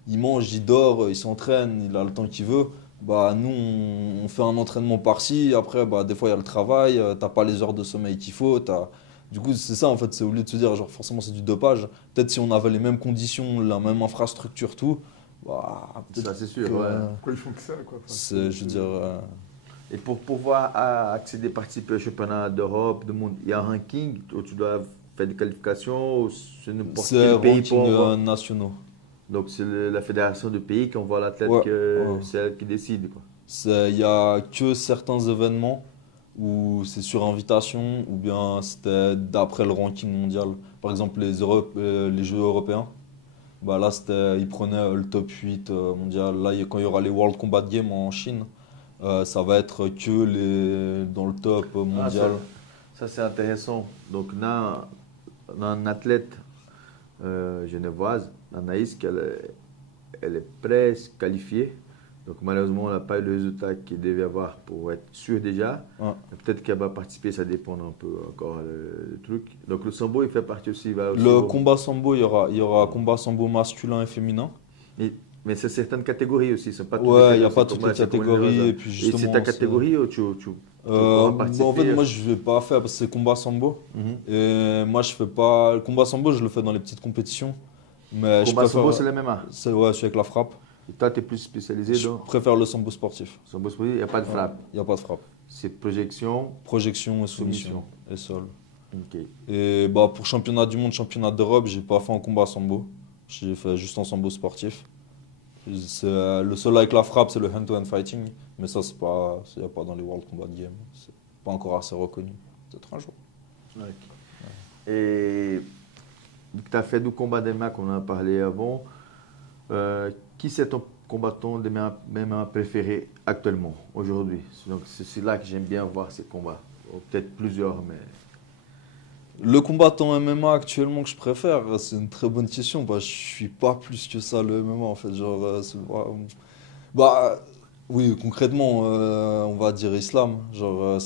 il mange, il dort, il s'entraîne, il a le temps qu'il veut. Bah, nous, on fait un entraînement par-ci, après, bah, des fois, il y a le travail, t'as pas les heures de sommeil qu'il faut. Du coup, c'est ça, en fait, c'est au lieu de se dire, genre, forcément, c'est du dopage. Peut-être si on avait les mêmes conditions, la même infrastructure, tout, bah, peut-être Ça, c'est sûr, que, ouais. Quoi, ils font que ça, quoi. Enfin, je veux dire, Et pour pouvoir accéder, participer au championnat d'Europe, du monde, il y a un ranking où tu dois faire des qualifications, ou c'est n'importe c'est quel pays ranking pour envoyer. nationaux. Donc c'est la fédération de pays qui envoie l'athlète, Ouais, que ouais. c'est elle qui décide, quoi. Il y a que certains événements où c'est sur invitation ou bien c'était d'après le ranking mondial. Par exemple, les Jeux européens. Bah là, ils prenaient le top 8 mondial. Là, quand il y aura les World Combat Games en Chine, ça va être que dans le top Ah, mondial. ça c'est intéressant. Donc on a un athlète genevoise, Anaïs, elle est presque qualifiée. Donc malheureusement, on n'a pas eu le résultat qu'il devait avoir pour être sûr déjà. Ouais. Peut-être qu'elle va participer, ça dépend un peu encore le truc. Donc le sambo, il fait partie aussi. Il va aussi Le combat sambo, il y aura combat sambo masculin et féminin. Mais c'est certaines catégories aussi, c'est pas toutes les Ouais, il n'y a catégories. pas toutes les catégories. Et puis Et c'est ta justement, catégorie où tu pourras bah, participer. en fait, moi, je vais pas faire parce que c'est combat sambo. Mhm. Et moi, je fais pas. Le combat sambo, je le fais dans les petites compétitions. Mais je Combat préfère. sambo, c'est la MMA. Ouais, je suis avec la frappe. Et toi, tu es plus spécialisé Je dans préfère le sambo sportif. sambo sportif, il n'y a pas de frappe. Il n'y a pas de frappe. C'est projection, Projection et soumission. soumission. Et sol. Ok. Et bah, pour championnat du monde, championnat d'Europe, j'ai pas fait en combat sambo. J'ai fait juste en sambo sportif. Le seul avec la frappe, c'est le hand-to-hand fighting. Mais ça, il n'y a pas dans les World Combat Games. C'est pas encore assez reconnu. Peut-être un jour. Ok. Et vu que tu as fait du combat d'MMA qu'on en a parlé avant, qui c'est ton combattant de MMA préféré actuellement, aujourd'hui? Donc c'est là que j'aime bien voir ces combats. Ou peut-être plusieurs, mais... Le combattant MMA actuellement que je préfère, c'est une très bonne question. Bah, je suis pas plus que ça le MMA en fait. Genre, bah, oui, concrètement, on va dire Islam. Genre,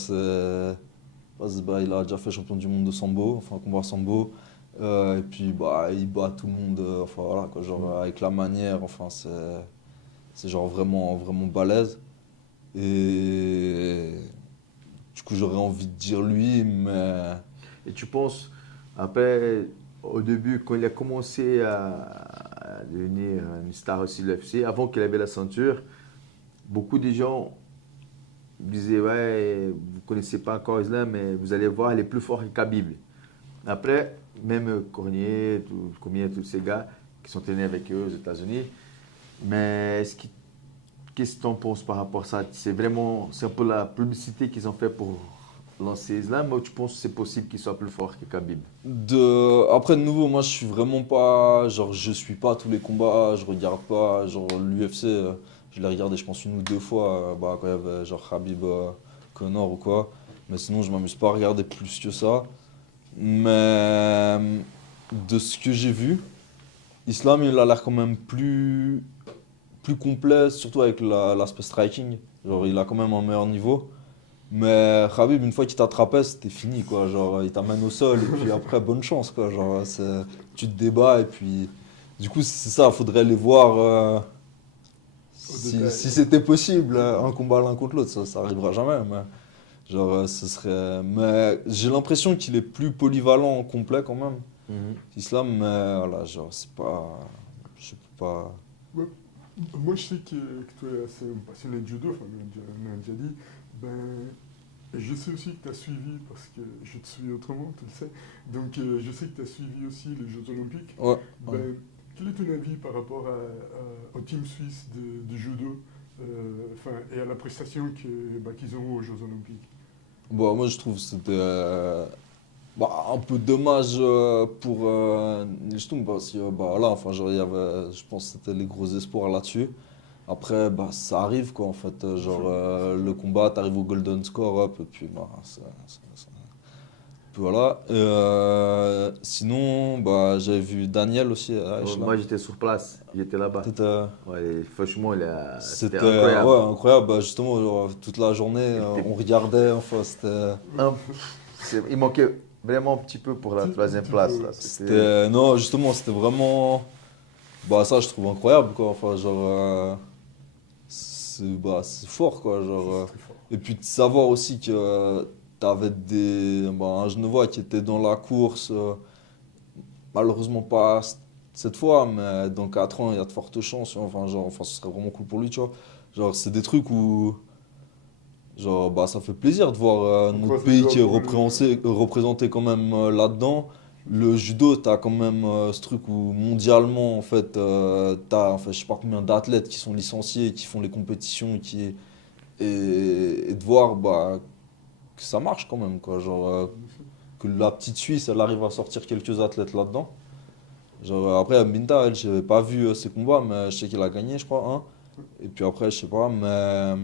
bah, il a déjà fait champion du monde de sambo, enfin combat sambo. Et puis, bah, il bat tout le monde. Enfin voilà, quoi, genre, avec la manière, enfin, c'est genre vraiment, vraiment balèze. Et du coup, j'aurais envie de dire lui, mais. Et tu penses, après, au début, quand il a commencé à devenir une star aussi de l'UFC, avant qu'il avait la ceinture, beaucoup de gens disaient, ouais, vous ne connaissez pas encore Islam, mais vous allez voir, il est plus fort que Khabib. Après, même Cormier, tous ces gars, qui sont traînés avec eux aux États-Unis. Mais qu'est-ce que tu en penses par rapport à ça? C'est un peu la publicité qu'ils ont fait pour lancer Islam, ou tu penses que c'est possible qu'il soit plus fort que Khabib? Après, de nouveau, moi, je suis vraiment pas. Genre, je suis pas tous les combats, je regarde pas. Genre, l'UFC, je l'ai regardé, je pense, une ou deux fois, bah, quand il y avait genre Khabib, Conor ou quoi. Mais sinon, je m'amuse pas à regarder plus que ça. Mais de ce que j'ai vu, Islam, il a l'air quand même plus complet, surtout avec l'aspect striking. Genre, il a quand même un meilleur niveau. Mais Khabib, une fois qu'il t'attrapait, c'était fini, quoi. Genre, il t'amène au sol et puis après, bonne chance, quoi. Genre, tu te débats et puis. Du coup, c'est ça, faudrait les voir si c'était possible, un combat l'un contre l'autre. Ça arrivera jamais, mais. Genre, ce serait. Mais j'ai l'impression qu'il est plus polyvalent, complet quand même, Mhm. Islam, mais voilà, genre, c'est pas. Je peux pas. Ouais. Moi, je sais que tu es assez passionné de judo, enfin, on l'a déjà dit. Ben, et je sais aussi que tu as suivi, parce que je te suis autrement, tu le sais. Donc, je sais que tu as suivi aussi les Jeux Olympiques. Ouais. Ben, quel est ton avis par rapport au team suisse de judo enfin, et à la prestation qu'ils ont aux Jeux Olympiques? Bon, moi, je trouve que c'était un peu dommage pour Nilstung parce que bah, là, enfin, genre, il y avait, je pense que c'était les gros espoirs là-dessus. Après, bah, ça arrive quoi en fait. Genre, le combat, t'arrives au golden score, hop, et puis bah, puis voilà. Sinon, bah, j'avais vu Daniel aussi à Echela. Moi, j'étais sur place, j'étais là-bas. C'était Ouais, et franchement, c'était c'était, incroyable. ouais, incroyable. Bah, justement, genre, toute la journée, on regardait. Enfin, c'était. Un- il manquait vraiment un petit peu pour la troisième place, là. Non, justement, c'était vraiment. Bah, ça, je trouve incroyable, quoi. Enfin, genre. C'est fort, quoi. Genre, C'est très fort. et puis de savoir aussi que t'avais un Genevois qui était dans la course, malheureusement pas cette fois, mais dans 4 ans, il y a de fortes chances. Enfin, genre, enfin, ce serait vraiment cool pour lui, tu vois. Genre, c'est des trucs où. Genre, bah, ça fait plaisir de voir On notre croise les pays doigts qui est pour représenté quand même là-dedans. Le judo, t'as quand même ce truc où mondialement, en fait, t'as, enfin, je sais pas combien d'athlètes qui sont licenciés, qui font les compétitions, et de voir bah, que ça marche quand même, quoi. Genre, que la petite Suisse, elle arrive à sortir quelques athlètes là-dedans. Genre, après, Minta, elle, j'avais pas vu ses combats, mais je sais qu'elle a gagné, je crois, un. Et puis après, je sais pas, mais.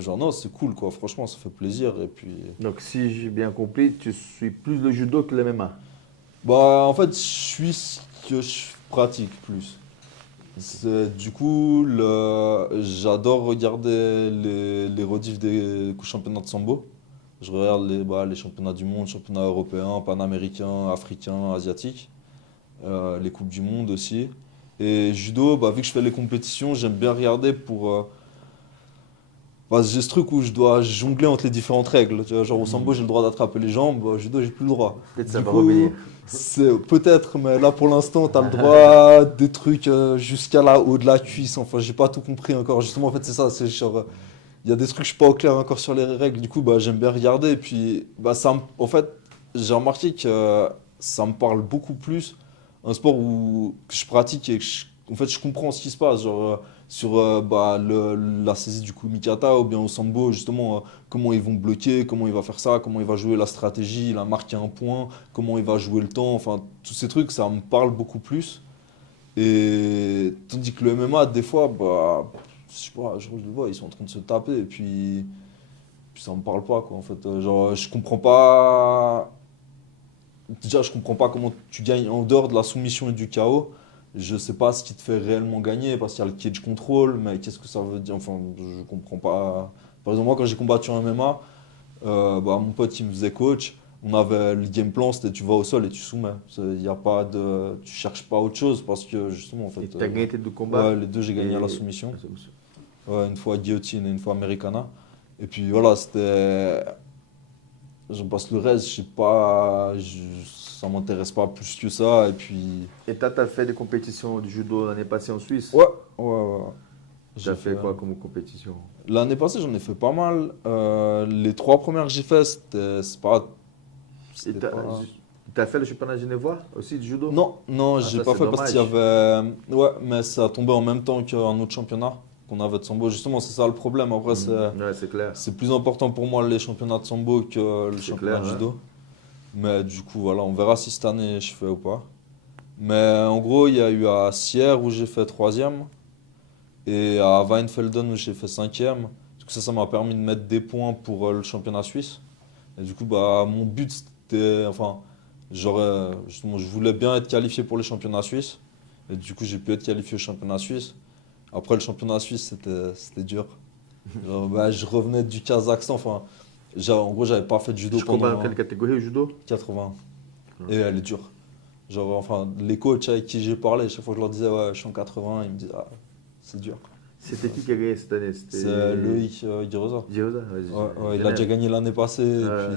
Genre, non, c'est cool, quoi. Franchement, ça fait plaisir. Et puis. Donc, si j'ai bien compris, tu suis plus le judo que le MMA. Bah, en fait, je suis ce que je pratique plus. Du coup, j'adore regarder les rediffs des championnats de sambo. Je regarde les championnats du monde, championnats européens, panaméricains, africains, asiatiques, les coupes du monde aussi. Et judo, bah, vu que je fais les compétitions, j'aime bien regarder bah, j'ai ce truc où je dois jongler entre les différentes règles. Tu vois, genre au sambo, j'ai le droit d'attraper les jambes, au judo, j'ai plus le droit. Peut-être ça Du va coup, revenir. c'est peut-être, mais là pour l'instant, tu as le droit des trucs jusqu'à là, haut de la cuisse. Enfin, j'ai pas tout compris encore. Justement, en fait, c'est ça. C'est genre, il y a des trucs, je suis pas au clair encore sur les règles. Du coup, bah, j'aime bien regarder. Et puis, bah, en fait, j'ai remarqué que ça me parle beaucoup plus. Un sport que je pratique et en fait, je comprends ce qui se passe. Genre, sur bah, la saisie du coup Mikata ou bien au sambo, justement, comment ils vont bloquer, comment il va faire ça, comment il va jouer la stratégie, il a marqué un point, comment il va jouer le temps. Enfin, tous ces trucs, ça me parle beaucoup plus. Et tandis que le MMA, des fois, bah, je sais pas, je le vois, ils sont en train de se taper et puis ça me parle pas, quoi, en fait. Genre, je comprends pas. Déjà, je comprends pas comment tu gagnes en dehors de la soumission et du chaos. Je sais pas ce qui te fait réellement gagner parce qu'il y a le cage control, mais qu'est-ce que ça veut dire? Enfin, je comprends pas. Par exemple, moi, quand j'ai combattu en MMA, bah, mon pote il me faisait coach. On avait le game plan, c'était tu vas au sol et tu soumets. Y a pas de, tu cherches pas autre chose parce que justement, en Et fait, tu as gagné tes deux combats. ouais, les deux j'ai gagné à la Et- soumission. Ouais, une fois guillotine et une fois americana. Et puis voilà, c'était. Je passe le reste, je sais pas, ça m'intéresse pas plus que ça. Et puis. Et t'as fait des compétitions de judo l'année passée en Suisse. Ouais, ouais, ouais. Tu as J'ai fait quoi comme compétition? L'année passée, j'en ai fait pas mal. Les 3 premières que j'ai fait, c'était c'est pas. Et C'était pas. Tu as fait le championnat genevois aussi de judo? Non, non, Ah, j'ai ça, pas c'est fait parce qu'il y dommage. avait. Ouais, mais ça a tombé en même temps qu'un autre championnat qu'on avait de sambo. Justement, c'est ça le problème. Après, Ouais, c'est clair. c'est plus important pour moi les championnats de sambo que le C'est championnat clair, de hein. judo. Mais du coup, voilà, on verra si cette année je fais ou pas. Mais en gros, il y a eu à Sierre où j'ai fait troisième et à Weinfelden où j'ai fait cinquième. Du coup, ça m'a permis de mettre des points pour le championnat suisse. Et du coup, bah, mon but, c'était. Enfin, justement, je voulais bien être qualifié pour les championnats suisses. Et du coup, j'ai pu être qualifié au championnat suisse. Après, le championnat suisse, c'était dur. Genre, bah, je revenais du Kazakhstan. Enfin, en gros, j'avais pas fait de judo Tu combats dans pendant quelle catégorie au judo? 80. Et elle est dure. Genre, enfin, les coachs avec qui j'ai parlé, chaque fois que je leur disais, ouais, je suis en 80, ils me disaient, ah, c'est dur. C'était qui a gagné cette année? C'est Loïc Giroza. Giroza? Ouais, il a déjà gagné l'année passée. Et Ouais.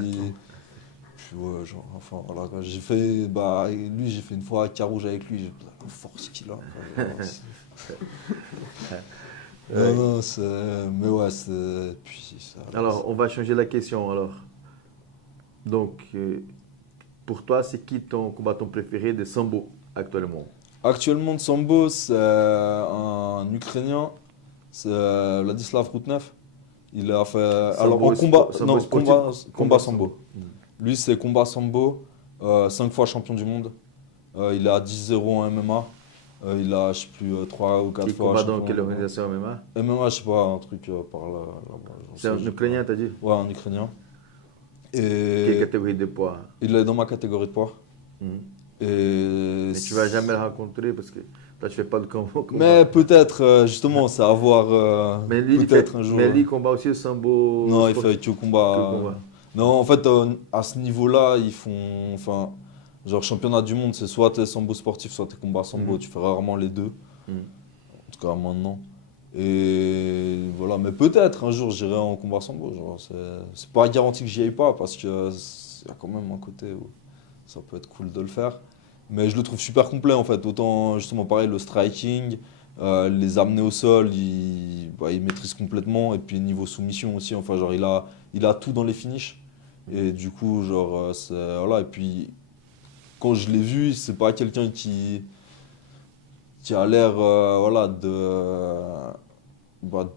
puis ouais, genre, enfin, voilà, quoi. J'ai fait, bah, lui, j'ai fait une fois à Carouge avec lui, j'ai la force qu'il a. Quoi. Non, non, mais ouais, puis ça. Alors, on va changer la question. Alors, donc, pour toi, c'est qui ton combattant préféré de sambo actuellement? Actuellement, de sambo, c'est un Ukrainien, c'est Vladislav Routnev. Il a fait. Alors, en combat. Sambo Non, sportif? combat sambo. Lui, c'est combat sambo, 5 fois champion du monde. Il est à 10-0 en MMA. Il a, je sais plus, 3 ou 4 Qui fois combat champion dans quelle du monde. organisation MMA? MMA, je sais pas, un truc par là. C'est un Ukrainien, t'as dit? Ouais, un Ukrainien. Quelle Et catégorie de poids? il est dans ma catégorie de poids. Mhm. Et Mais tu vas jamais le rencontrer parce que toi, tu fais pas de combat. Mais peut-être, justement, c'est à voir Mais lui, peut-être un jour. mais lui, il combat aussi le sambo Non, il sportif. fait que combat. Que combat. Non, en fait, à ce niveau-là, ils font. Enfin, genre, championnat du monde, c'est soit t'es sambo sportif, soit t'es combat sambo. Mhm. Tu fais rarement les deux, Mhm. en tout cas maintenant. Et voilà, mais peut-être un jour j'irai en combat sambo. Genre, c'est pas garanti que j'y aille pas parce que y a quand même un côté où ça peut être cool de le faire. Mais je le trouve super complet en fait. Autant justement pareil, le striking, les amener au sol, il maîtrise complètement. Et puis niveau soumission aussi, enfin genre il a tout dans les finishes. Et du coup, genre, voilà. Et puis quand je l'ai vu, c'est pas quelqu'un qui a l'air voilà, de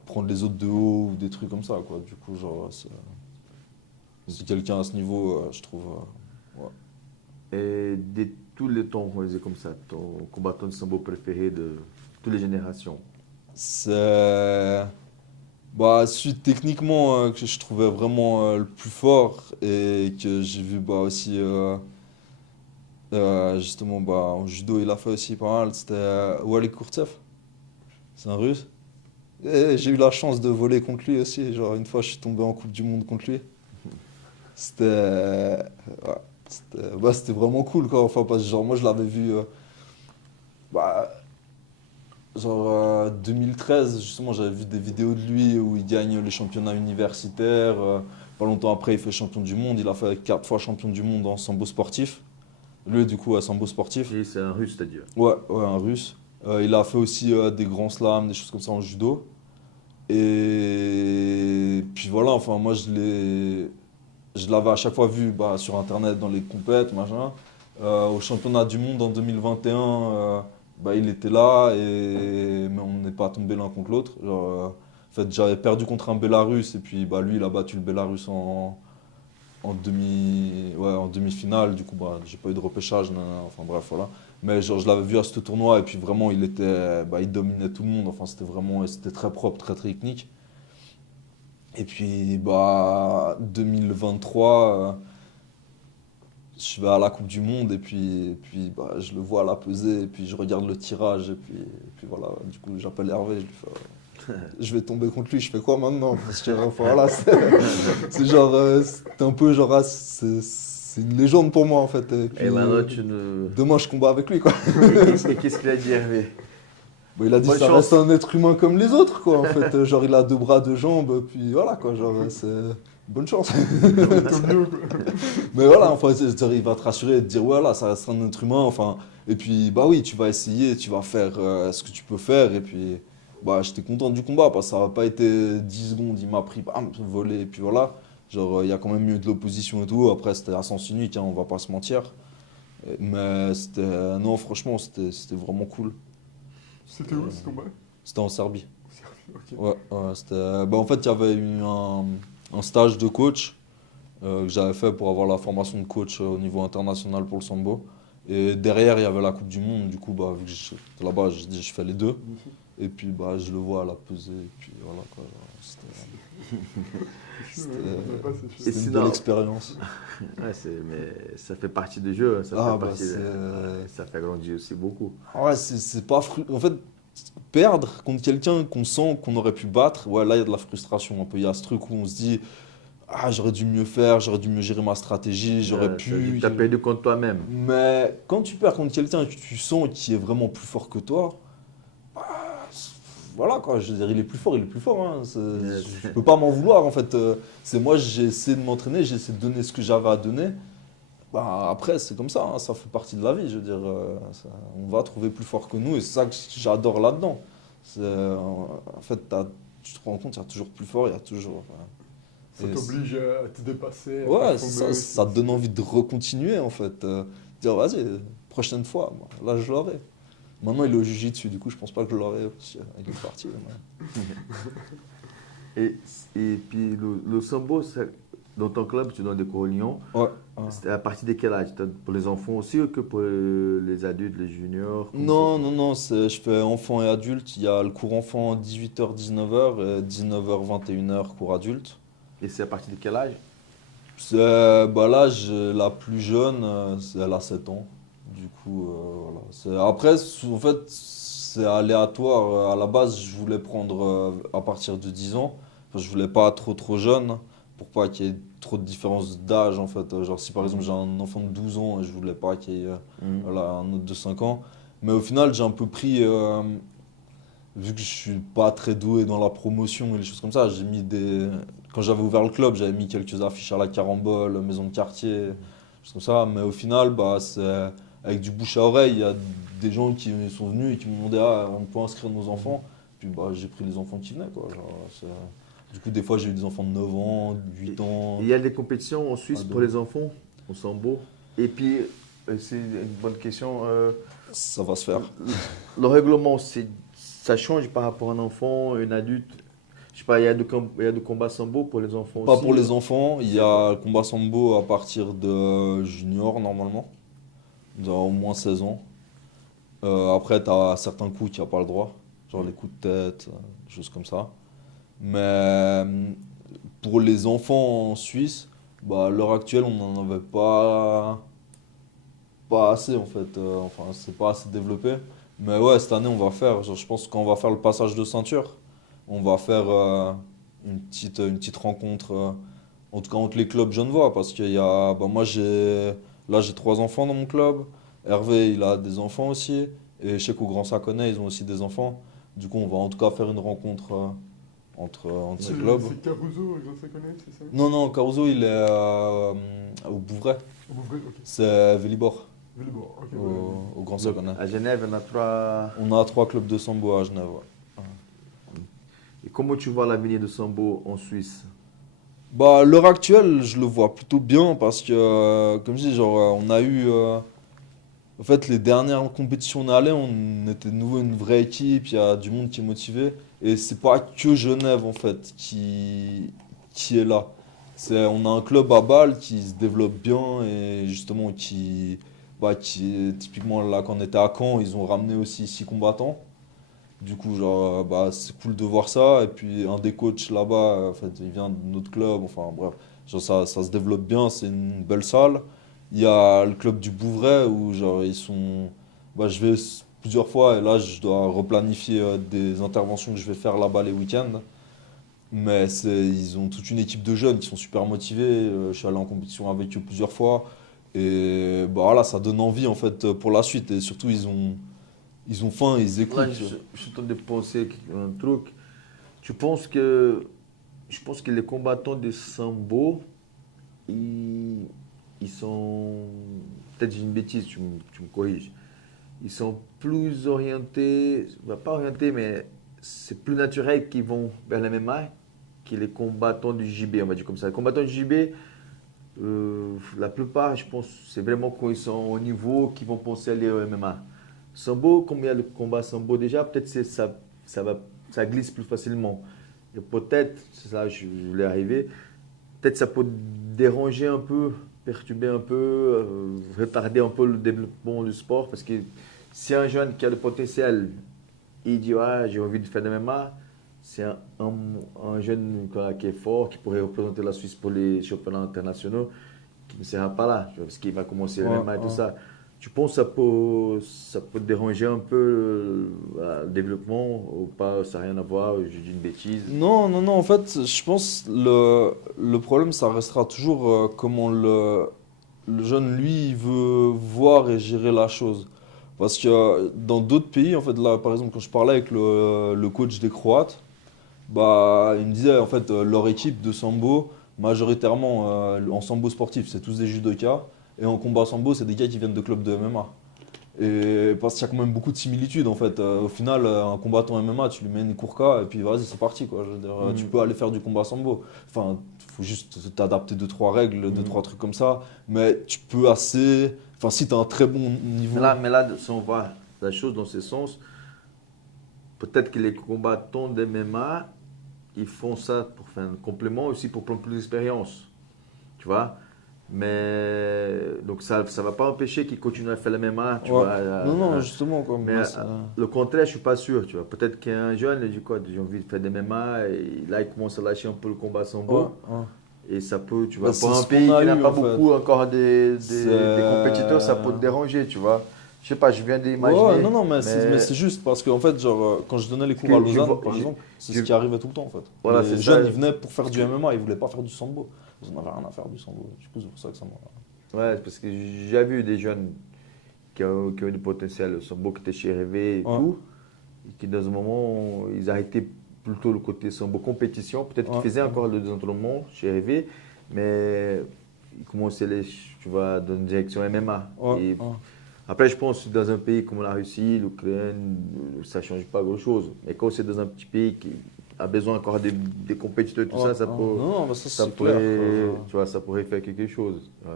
prendre les autres de haut ou des trucs comme ça, quoi. Du coup, genre, c'est quelqu'un à ce niveau, je trouve. Ouais. Et de tous les temps, on va dire comme ça, ton combattant de sambo préféré de toutes les générations? C'est. Bah, celui techniquement que je trouvais vraiment le plus fort et que j'ai vu bah, aussi, justement, bah, en judo, il a fait aussi pas mal, c'était Wally Kurtsev. C'est un russe. Et j'ai eu la chance de voler contre lui aussi. Genre, une fois, je suis tombé en Coupe du Monde contre lui. C'était. Ouais, c'était vraiment cool, quoi. Enfin, parce que, genre, moi, je l'avais vu. Bah, genre, 2013, justement, j'avais vu des vidéos de lui où il gagne les championnats universitaires. Pas longtemps après, il fait champion du monde. Il a fait 4 fois champion du monde en sambo sportif. Lui, du coup, à sambo sportif. Et c'est un russe, c'est-à-dire. Ouais, ouais, un russe. Il a fait aussi des grands slams, des choses comme ça en judo. Et puis voilà, enfin, moi, je l'avais à chaque fois vu bah, sur internet, dans les compètes, machin. Au championnat du monde en 2021, bah, il était là, mais on n'est pas tombé l'un contre l'autre. Genre, en fait, j'avais perdu contre un Bélarus, et puis bah, lui, il a battu le Bélarus en demi-finale. Du coup, bah, j'ai pas eu de repêchage, enfin bref, voilà. Mais genre, je l'avais vu à ce tournoi, et puis vraiment, il dominait tout le monde. Enfin, c'était très propre, très technique. Et puis, bah, 2023, je vais à la Coupe du Monde et puis bah, je le vois à la pesée et puis je regarde le tirage et puis voilà, du coup j'appelle Hervé, je lui fais je vais tomber contre lui, je fais quoi maintenant? Parce que enfin, voilà, c'est genre, c'est un peu genre, c'est une légende pour moi en fait. Et puis, Et maintenant, tu ne. demain je combats avec lui quoi. Et qu'est-ce qu'il a dit, Hervé? Bah, il a dit Bonne ça chance. reste un être humain comme les autres quoi en fait. Genre il a 2 bras, 2 jambes, puis voilà quoi, genre c'est bonne chance. Tant mieux, quoi. Mais voilà, enfin, il va te rassurer et te dire, voilà, ça reste un être humain, enfin, et puis, bah oui, tu vas essayer, tu vas faire ce que tu peux faire, et puis, bah, j'étais content du combat, parce que ça n'a pas été 10 secondes, il m'a pris, bam, volé, et puis voilà, genre, il y a quand même eu de l'opposition et tout, après, c'était à sens unique, hein, on va pas se mentir, Mais c'était, non, franchement, c'était vraiment cool. C'était où ce combat? C'était en Serbie. Ok. Ouais, ouais, c'était, bah, en fait, il y avait eu un stage de coach que j'avais fait pour avoir la formation de coach au niveau international pour le sambo. Et derrière, il y avait la Coupe du Monde. Du coup, bah, vu que j'étais là-bas, je dis, je fais les deux. Et puis, bah, je le vois à la pesée. Et puis, voilà, quoi. C'est chaud, hein, quand on n'a pas, c'est chaud. C'était une belle expérience. Ouais, mais ça fait partie du jeu, ça Ah, fait bah, partie ça fait grandir aussi beaucoup. Ouais, c'est pas en fait, perdre contre quelqu'un qu'on sent qu'on aurait pu battre, ouais, là, il y a de la frustration un peu. Il y a ce truc où on se dit, ah, j'aurais dû mieux faire, j'aurais dû mieux gérer ma stratégie, j'aurais Ça veut dire que pu. tu as perdu contre toi-même. Mais quand tu perds contre quelqu'un que tu sens qui est vraiment plus fort que toi, voilà quoi, je veux dire, il est plus fort, il est plus fort. Hein. Je peux pas m'en vouloir en fait. C'est moi, j'ai essayé de m'entraîner, j'ai essayé de donner ce que j'avais à donner. Bah, après, c'est comme ça, hein, ça fait partie de la vie. Je veux dire, on va trouver plus fort que nous et c'est ça que j'adore là-dedans. En fait, tu te rends compte, il y a toujours plus fort, il y a toujours. Ça et t'oblige à te dépasser, à Ouais, performer ça, aussi. ça te donne envie de recontinuer en fait. Dire, vas-y, prochaine fois, moi, là je l'aurai. Maintenant, il est au jiu-jitsu, du coup, je pense pas que je l'aurai. Il est parti. Et, et puis le sambo, dans ton club, tu donnes des cours au Lyon. Ouais. Ouais. C'était à partir de quel âge? Pour les enfants aussi ou que pour les adultes, les juniors? Non, non, non, je fais enfant et adulte. Il y a le cours enfant 18h, 19h et 19h, 21h, cours adulte. Et c'est à partir de quel âge? Bah là, la plus jeune, elle a 7 ans. Du coup, voilà. Après, en fait, c'est aléatoire. À la base, je voulais prendre à partir de 10 ans. Enfin, je voulais pas trop jeune pour pas qu'il y ait trop de différence d'âge en fait. Genre si par exemple j'ai un enfant de 12 ans et je voulais pas qu'il y ait voilà, un autre de 5 ans. Mais au final, j'ai un peu pris, vu que je suis pas très doué dans la promotion et les choses comme ça, j'ai mis des. Quand j'avais ouvert le club, j'avais mis quelques affiches à la carambole, maison de quartier, choses comme ça. Mais au final, bah, c'est avec du bouche à oreille. Il y a des gens qui sont venus et qui m'ont demandé ah, on peut inscrire nos enfants. Puis bah, j'ai pris les enfants qui venaient. Quoi. Du coup, des fois, j'ai eu des enfants de 9 ans, 8 ans. Il y a des compétitions en Suisse Ado. pour les enfants au sambo. Et puis, c'est une bonne question. Ça va se faire. Le règlement, ça change par rapport à un enfant, un adulte. Je sais pas, il y a de combats sambo pour les enfants Pas aussi. pour les enfants, il y a le combat sambo à partir de junior normalement, au moins 16 ans. Après, tu as certains coups qui n'ont pas le droit, genre les coups de tête, des choses comme ça. Mais pour les enfants en Suisse, bah, à l'heure actuelle, on n'en avait pas assez en fait. Enfin, c'est pas assez développé. Mais ouais, cette année, on va faire. Genre, je pense qu'on va faire le passage de ceinture. On va faire une petite rencontre, en tout cas entre les clubs genevois. Parce qu'il y a. Bah, moi, j'ai 3 enfants dans mon club. Hervé, il a des enfants aussi. Et je sais qu'au Grand Saconnet, ils ont aussi des enfants. Du coup, on va en tout cas faire une rencontre entre ces clubs. C'est Caruso, je sais connaître, c'est ça? Non, non, Caruso, il est au Bouvray. Au Bouvray, ok. C'est Vélibor, Villebord, ok. au Grand Saconnet. À Genève, il y en a 3. On a 3 clubs de sambo à Genève. Ouais. Et comment tu vois l'avenir de sambo en Suisse? Bah, à l'heure actuelle, je le vois plutôt bien parce que, comme je dis, genre, on a eu. En fait, les dernières compétitions où on est allé, on était de nouveau une vraie équipe, il y a du monde qui est motivé. Et c'est pas que Genève, en fait, qui est là. On a un club à Bâle qui se développe bien et justement typiquement là, quand on était à Caen, ils ont ramené aussi 6 combattants. Du coup, genre, bah, c'est cool de voir ça. Et puis, un des coachs là-bas, en fait, il vient de notre club. Enfin, bref, genre, ça se développe bien. C'est une belle salle. Il y a le club du Bouvray où, genre, ils sont. Bah, je vais plusieurs fois et là, je dois replanifier des interventions que je vais faire là-bas les week-ends. Mais ils ont toute une équipe de jeunes qui sont super motivés. Je suis allé en compétition avec eux plusieurs fois. Et bah, voilà, ça donne envie en fait pour la suite. Et surtout, ils ont faim, ils écoutent. Là, je suis en train de penser un truc. Tu penses je pense que les combattants de sambo, ils sont, peut-être j'ai une bêtise, tu me corriges. Ils sont plus orientés, bah, pas orientés, mais c'est plus naturel qu'ils vont vers la MMA que les combattants du JB, on va dire comme ça. Les combattants du JB, La plupart, je pense, c'est vraiment quand ils sont au niveau qu'ils vont penser à aller au MMA. Sambo, comme il y a le combat sambo déjà, peut-être ça glisse plus facilement. Et peut-être, c'est ça, je voulais arriver, peut-être ça peut déranger un peu, perturber un peu, retarder un peu le développement du sport. Parce que si un jeune qui a le potentiel, il dit ah, j'ai envie de faire de MMA, c'est un jeune qui est fort, qui pourrait représenter la Suisse pour les championnats internationaux, qui ne sera pas là, tu vois, parce qu'il va commencer le Ouais, MMA et tout ouais. ça. Tu penses que ça peut déranger un peu le développement ou pas? Ça n'a rien à voir, je dis une bêtise. Non, non, non, en fait, je pense le problème, ça restera toujours comment le jeune, lui, il veut voir et gérer la chose. Parce que dans d'autres pays, en fait, là, par exemple, quand je parlais avec le coach des Croates, bah, il me disait, en fait, leur équipe de sambo, majoritairement en sambo sportif, c'est tous des judokas. Et en combat sambo, c'est des gars qui viennent de clubs de MMA. Et parce qu'il y a quand même beaucoup de similitudes en fait. Au final, un combattant MMA, tu lui mets une courka et puis vas-y, c'est parti quoi. Je veux dire, tu peux aller faire du combat sambo. Enfin, faut juste t'adapter deux, trois règles, deux, trois trucs comme ça. Mais tu peux assez. Enfin, si tu as un très bon niveau. Mais là, si on voit la chose dans ce sens, peut-être que les combattants d'MMA, ils font ça pour faire un complément aussi pour prendre plus d'expérience. Tu vois? Mais donc ça ne va pas empêcher qu'ils continuent à faire le MMA, tu Ouais. vois. Non, non, justement, quoi. Mais Moi, le contraire, je suis pas sûr, tu vois. Peut-être qu'un jeune, il dit quoi, j'ai envie de faire des MMA, et là, il commence à lâcher un peu le combat ouais, sambo. ouais. Et ça peut, tu Bah, vois, c'est pour un ce qu'on pays a qui n'a eu pas en fait. beaucoup encore des compétiteurs, ça peut te C'est. déranger, tu vois. Je sais pas, je viens Ouais, d'imaginer, non, non, mais mais c'est juste parce que, en fait, genre, quand je donnais les parce cours à que Lausanne, par exemple, c'est ce je- qui arrivait tout le temps, en fait. voilà, c'est Les ça. jeunes, ils venaient pour faire Parce du que, MMA, ils voulaient pas faire du sambo. Ils en avaient rien à faire du sambo. Du coup, c'est pour ça que ça m'a. ouais, parce que j'ai vu des jeunes qui ont eu du potentiel, au sambo, qui étaient chez Rêvé et Ouais, tout, et qui dans un moment, ils arrêtaient plutôt le côté sambo compétition. Peut-être qu'ils ouais, faisaient encore des entraînements chez Rêvé, mais ils commençaient, tu vois, dans une direction MMA. ouais, Et ouais. après, je pense que dans un pays comme la Russie, l'Ukraine, ça ne change pas grand-chose. Mais quand c'est dans un petit pays qui a besoin encore des compétiteurs, tout Ouais, ça, ça ouais. peut, Non, non, bah ça ça c'est clair, quoi, pourrait, genre. tu vois, ça pourrait faire quelque chose. Ouais.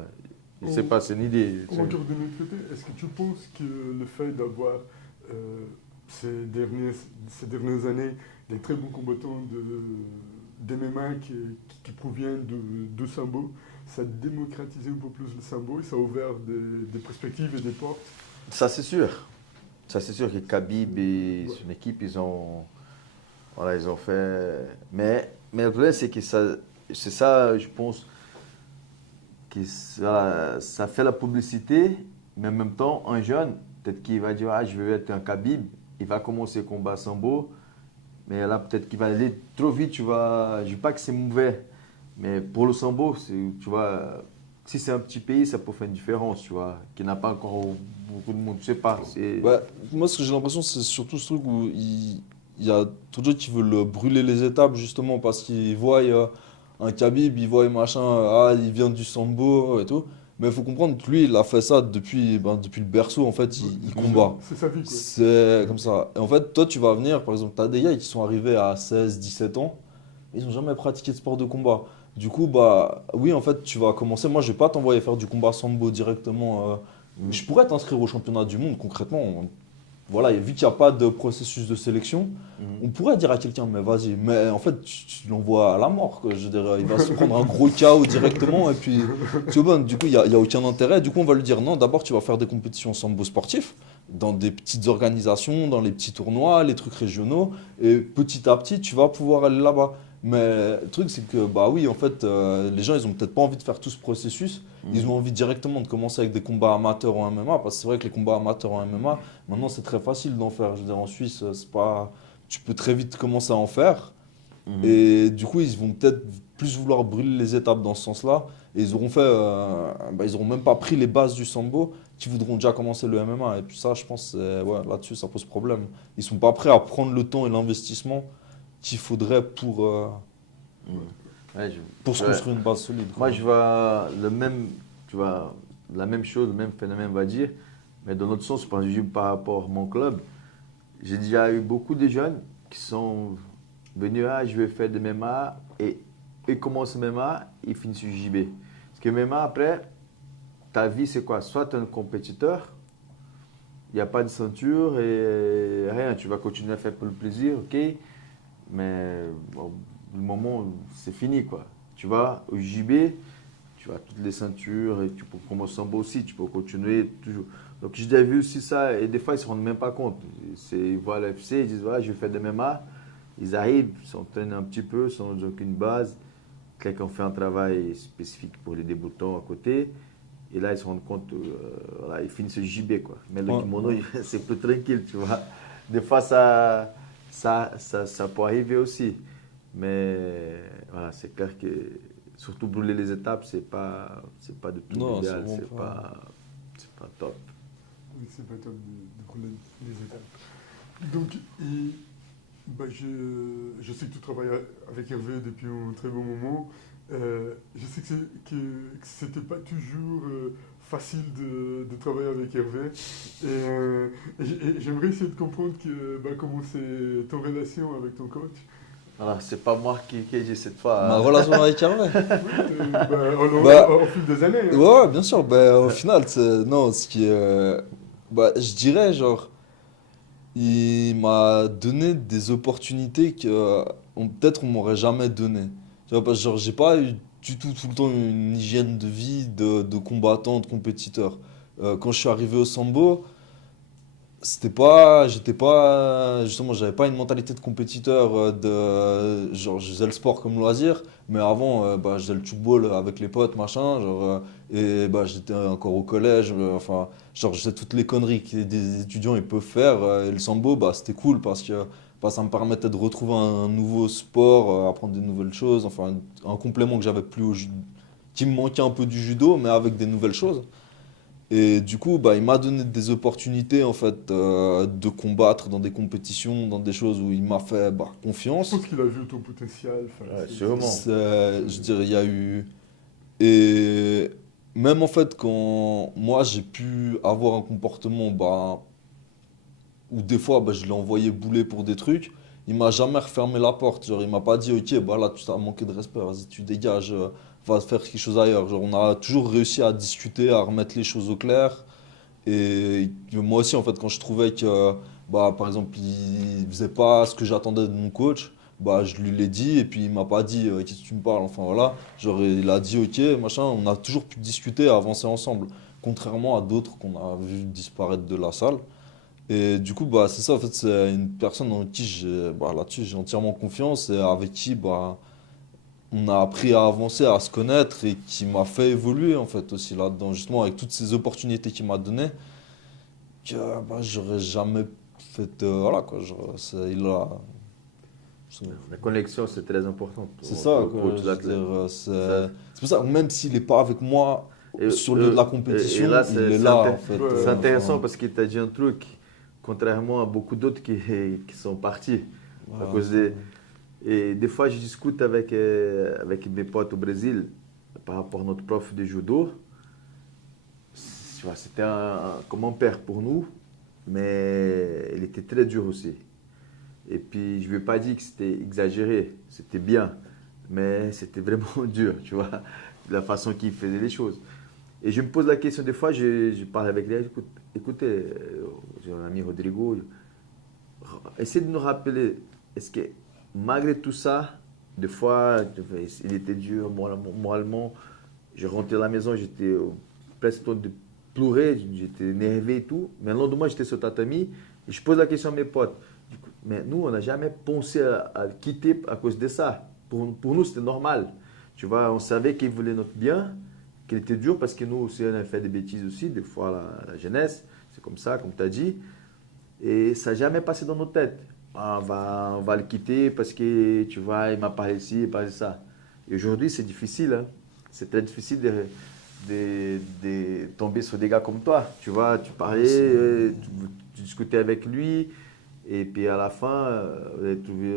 Je sais On- pas, c'est une idée. Encore de notre côté, est-ce que tu penses que le fait d'avoir euh, ces dernières années des très bons combattants d'MMA qui proviennent de sambo, ça a démocratisé un peu plus le sambo et ça a ouvert des perspectives et des portes? Ça, c'est sûr. Ça, c'est sûr que Khabib et son équipe, voilà, ils ont fait. Mais le problème, c'est que c'est ça, je pense, que ça fait la publicité, mais en même temps, un jeune, peut-être qu'il va dire, ah, je veux être un Khabib, il va commencer le combat sambo, mais là, peut-être qu'il va aller trop vite, tu vois. Je ne dis pas que c'est mauvais, mais pour le sambo, tu vois, si c'est un petit pays, ça peut faire une différence, tu vois, qui n'a pas encore beaucoup de monde, je sais pas. Bah, moi, ce que j'ai l'impression, c'est surtout ce truc où il y a tout le monde qui veulent brûler les étapes, justement, parce qu'ils voient un Khabib, ils voient machin, ah, il vient du sambo et tout. Mais il faut comprendre que lui, il a fait ça depuis le berceau, en fait, il combat. C'est sa vie, quoi. C'est comme ça. Et en fait, toi, tu vas venir, par exemple, tu as des gars qui sont arrivés à 16, 17 ans, ils n'ont jamais pratiqué de sport de combat. Du coup, bah oui, en fait, tu vas commencer. Moi, je vais pas t'envoyer faire du combat sambo directement. Je pourrais t'inscrire au championnat du monde, concrètement. Voilà, et vu qu'il n'y a pas de processus de sélection, on pourrait dire à quelqu'un, mais vas-y. Mais en fait, tu l'envoies à la mort, quoi. Je veux dire, il va se prendre un gros KO directement, et puis, tu vois, du coup, il y a aucun intérêt. Du coup, on va lui dire, non, d'abord, tu vas faire des compétitions sambo sportifs, dans des petites organisations, dans les petits tournois, les trucs régionaux, et petit à petit, tu vas pouvoir aller là-bas. Mais le truc, c'est que, bah oui, en fait, les gens, ils ont peut-être pas envie de faire tout ce processus. Ils ont envie directement de commencer avec des combats amateurs en MMA, parce que c'est vrai que les combats amateurs en MMA, maintenant, c'est très facile d'en faire. Je veux dire, en Suisse, c'est pas. Tu peux très vite commencer à en faire. Et du coup, ils vont peut-être plus vouloir brûler les étapes dans ce sens-là. Et ils auront fait. Ils auront même pas pris les bases du sambo, qui voudront déjà commencer le MMA. Et puis ça, je pense, ouais, là-dessus, ça pose problème. Ils sont pas prêts à prendre le temps et l'investissement qu'il faudrait Ouais, pour se ouais. construire une base solide, quoi. Moi, je vois tu vois, la même chose, le même phénomène, on va dire, mais dans l'autre sens, par rapport à mon club, j'ai déjà eu beaucoup de jeunes qui sont venus, ah, je vais faire de MMA, et ils commencent MMA, ils finissent sur JB. Parce que MMA, après, ta vie, c'est quoi? Soit tu es un compétiteur, il n'y a pas de ceinture et rien. Tu vas continuer à faire pour le plaisir, ok? Mais bon, le moment, où c'est fini, quoi. Tu vas au JB, tu as toutes les ceintures et tu peux, comme au sambo aussi, tu peux continuer toujours. Donc j'ai déjà vu aussi ça et des fois ils ne se rendent même pas compte. Ils voient l'UFC, ils disent voilà, je vais faire des MMA. Ils arrivent, ils s'entraînent un petit peu sans aucune base. Quelqu'un fait un travail spécifique pour les débutants à côté. Et là, ils se rendent compte, voilà, ils finissent le JB, quoi. Mais le kimono, c'est plus tranquille, tu vois. Des fois, ça peut arriver aussi. Mais voilà, c'est clair que surtout brûler les étapes, c'est pas du tout idéal, c'est pas top. Oui, c'est pas top de brûler les étapes. Donc, je sais que tu travailles avec Hervé depuis un très bon moment. Je sais que c'était pas toujours facile de travailler avec Hervé. Et j'aimerais essayer de comprendre comment c'est ton relation avec ton coach. Alors, c'est pas moi qui ai dit cette fois. Ma relation avec Hervé. Au fil des années. Hein. Ouais, bien sûr. Au final, non, je dirais, genre, il m'a donné des opportunités que peut-être on m'aurait jamais donné. Tu vois, parce que genre, j'ai pas eu du tout le temps une hygiène de vie de combattant, de compétiteur. Quand je suis arrivé au sambo, justement, j'avais pas une mentalité de compétiteur, genre, je faisais le sport comme loisir, mais avant, je faisais le football avec les potes, machin, genre, j'étais encore au collège, enfin, genre, je faisais toutes les conneries que des étudiants ils peuvent faire, et le sambo, c'était cool parce que ça me permettait de retrouver un nouveau sport, apprendre des nouvelles choses, enfin, un complément que j'avais plus qui me manquait un peu du judo, mais avec des nouvelles choses. Et du coup, il m'a donné des opportunités en fait de combattre dans des compétitions, dans des choses où il m'a fait Je confiance. pense qu'il a vu ton potentiel. Ouais, sûrement. Je dirais, il y a eu. Et même en fait, quand moi j'ai pu avoir un comportement où des fois je l'ai envoyé bouler pour des trucs, il m'a jamais refermé la porte. Genre, il m'a pas dit, ok, là tu t'as manqué de respect, vas-y, tu dégages, va faire quelque chose ailleurs. Genre, on a toujours réussi à discuter, à remettre les choses au clair. Et moi aussi, en fait, quand je trouvais que, par exemple, il faisait pas ce que j'attendais de mon coach, je lui l'ai dit et puis il m'a pas dit qu'est-ce que tu me parles, enfin voilà. Genre, il a dit ok, machin, on a toujours pu discuter, avancer ensemble. Contrairement à d'autres qu'on a vu disparaître de la salle. Et du coup, c'est ça, en fait, c'est une personne en qui là-dessus, j'ai entièrement confiance et avec qui, on a appris à avancer, à se connaître et qui m'a fait évoluer, en fait, aussi là-dedans, justement, avec toutes ces opportunités qu'il m'a données, que, j'aurais jamais fait, voilà, quoi, La connexion, c'est très important. C'est ça, quoi, je veux dire, c'est pour ça, même s'il n'est pas avec moi sur le lieu de la compétition, là, il est là, en fait. c'est intéressant Enfin, parce qu'il t'a dit un truc, contrairement à beaucoup d'autres qui sont partis à voilà, cause Et des fois, je discute avec mes potes au Brésil par rapport à notre prof de judo. Tu vois, c'était comme un père pour nous, mais il était très dur aussi. Et puis, je ne lui ai pas dit que c'était exagéré, c'était bien, mais c'était vraiment dur, tu vois, la façon qu'il faisait les choses. Et je me pose la question des fois, je parle avec lui, écoutez, j'ai un ami Rodrigo, essayez de nous rappeler, est-ce que malgré tout ça, des fois, il était dur moralement, je rentrais à la maison, j'étais presque de pleurer, j'étais énervé et tout, mais le lendemain, j'étais sur le tatami, et je pose la question à mes potes, mais nous, on n'a jamais pensé à le quitter à cause de ça. Pour nous, c'était normal. Tu vois, on savait qu'il voulait notre bien, qu'il était dur parce que nous aussi, on a fait des bêtises aussi, des fois la jeunesse, c'est comme ça, comme tu as dit. Et ça n'a jamais passé dans nos têtes. On va le quitter parce que, tu vois, il m'a parlé ci, il m'a parlé ça. Et aujourd'hui, c'est difficile. Hein. C'est très difficile de tomber sur des gars comme toi. Tu vois, tu parlais, tu discutais avec lui. Et puis à la fin, vous avez trouvé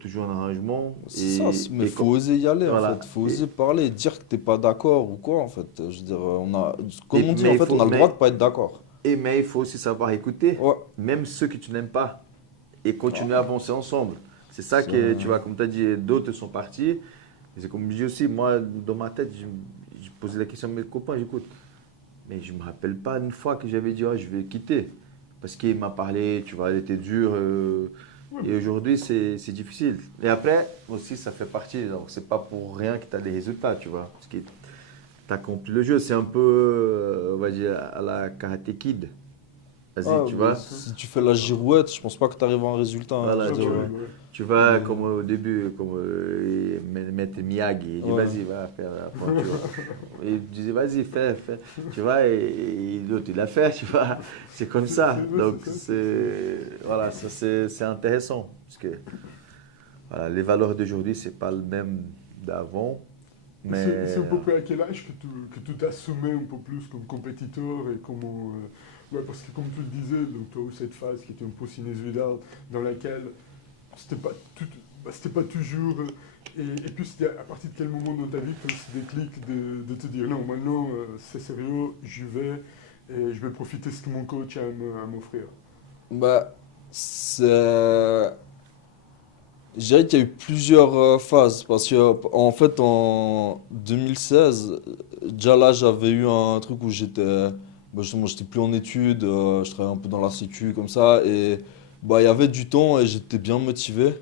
toujours un arrangement. c'est ça, mais il faut oser y aller, voilà. en fait. Il faut oser parler, dire que tu n'es pas d'accord ou quoi, en fait. Je veux dire, comme on dit, mais en fait, on a le droit de ne pas être d'accord. Mais il faut aussi savoir écouter, Ouais. même ceux que tu n'aimes pas, et continuer à avancer ensemble. C'est ça que, tu vois, comme tu as dit, d'autres sont partis. Et c'est comme je dis aussi, moi, dans ma tête, posais la question à mes copains, j'écoute. Mais je me rappelle pas une fois que j'avais dit, oh, je vais quitter. Parce qu'il m'a parlé, tu vois, elle était dure. Et aujourd'hui, c'est difficile. Et après, aussi, ça fait partie. Donc, c'est pas pour rien que tu as des résultats, tu vois. Parce que tu as accompli le jeu. C'est un peu, on va dire, à la Karate Kid. Vas-y, Ah, tu bah, vois. si tu fais la girouette, je pense pas que tu arrives à un résultat, hein, Voilà, je Ouais, tu dirais. vois. ouais, ouais. Tu vas Mais- comme au début, comme Maître Miyagi, il dit Ouais. vas-y, va faire la peinture. Et il disait vas-y, fais, fais. Tu vois, et l'autre il l'a fait, tu vois. C'est comme ça. Ouais, Donc, c'est ça. voilà, ça c'est intéressant. Parce que voilà, les valeurs d'aujourd'hui, c'est pas le même d'avant. Mais C'est à peu près à quel âge que tu t'assumais un peu plus comme compétiteur et comment... ouais, parce que comme tu le disais, donc tu as eu cette phase qui était un peu sinusoïdale dans laquelle c'était pas, c'était pas toujours... et puis c'était à partir de quel moment dans ta vie tu as eu ce déclic de te dire non, maintenant c'est sérieux, j'y vais et je vais profiter de ce que mon coach a à m'offrir. Bah, c'est. Je dirais qu'il y a eu plusieurs phases parce que en fait en 2016 déjà là j'avais eu un truc où justement j'étais plus en études, je travaillais un peu dans la sécu comme ça et bah il y avait du temps et j'étais bien motivé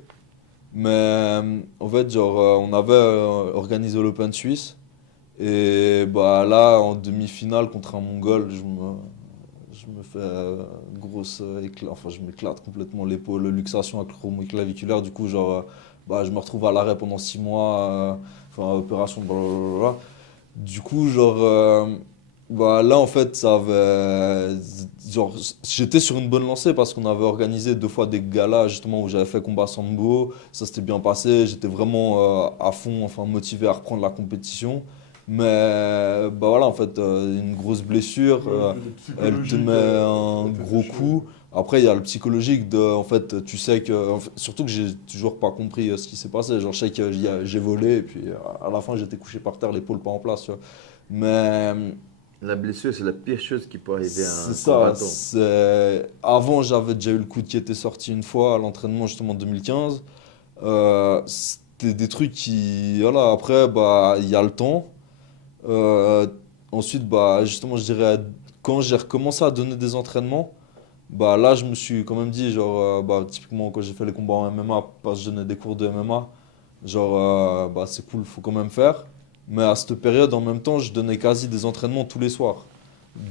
mais en fait genre on avait organisé l'Open Suisse et bah là en demi-finale contre un Mongol je me fais grosse enfin je m'éclate complètement l'épaule, luxation acromio-claviculaire, du coup genre bah je me retrouve à l'arrêt pendant 6 mois, enfin opération blablabla. Du coup genre bah là en fait ça avait genre j'étais sur une bonne lancée parce qu'on avait organisé 2 fois des galas justement où j'avais fait combat sambo, ça s'était bien passé, j'étais vraiment à fond, enfin motivé à reprendre la compétition. Mais bah voilà en fait une grosse blessure, Ouais, puis le elle te psychologique met un a été gros chaud. coup. Après, il y a le psychologique de, en fait, tu sais que, surtout que j'ai toujours pas compris ce qui s'est passé. Genre, je sais que j'ai volé et puis à la fin, j'étais couché par terre, l'épaule pas en place, tu vois. Mais la blessure, c'est la pire chose qui peut arriver à c'est un ça. combattant. Avant, j'avais déjà eu le coup qui était sorti une fois à l'entraînement, justement, en 2015. C'était des trucs qui, voilà, après, bah, il y a le temps. Euh, Ensuite, bah, justement, je dirais, quand j'ai recommencé à donner des entraînements, bah là, je me suis quand même dit, genre, bah, typiquement, quand j'ai fait les combats en MMA, parce que je donnais des cours de MMA, genre, bah, c'est cool, faut quand même faire. Mais à cette période, en même temps, je donnais quasi des entraînements tous les soirs.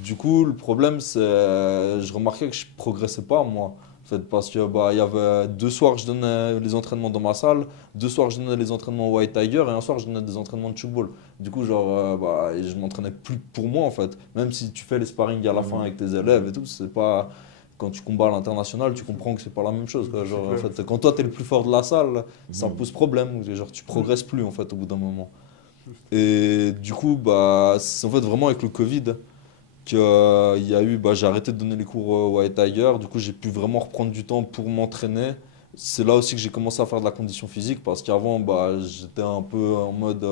Du coup, le problème, c'est, je remarquais que je progressais pas, moi. En fait, parce que, bah, il y avait 2 soirs, je donnais les entraînements dans ma salle, 2 soirs, je donnais les entraînements au White Tiger, et un soir, je donnais des entraînements de football. Du coup, genre, bah, je m'entraînais plus pour moi, en fait. Même si tu fais les sparring à la fin avec tes élèves et tout, c'est pas quand tu combats à l'international, tu comprends que c'est pas la même chose, quoi. C'est Genre, en clair. fait, quand toi, tu es le plus fort de la salle, ça Mhm. pose problème. Genre, tu progresses plus, en fait, au bout d'un moment. Juste. Et du coup, bah, c'est en fait vraiment avec le Covid qu'il y a eu, bah, j'ai arrêté de donner les cours au White Tiger. Du coup, j'ai pu vraiment reprendre du temps pour m'entraîner. C'est là aussi que j'ai commencé à faire de la condition physique parce qu'avant, bah, j'étais un peu en mode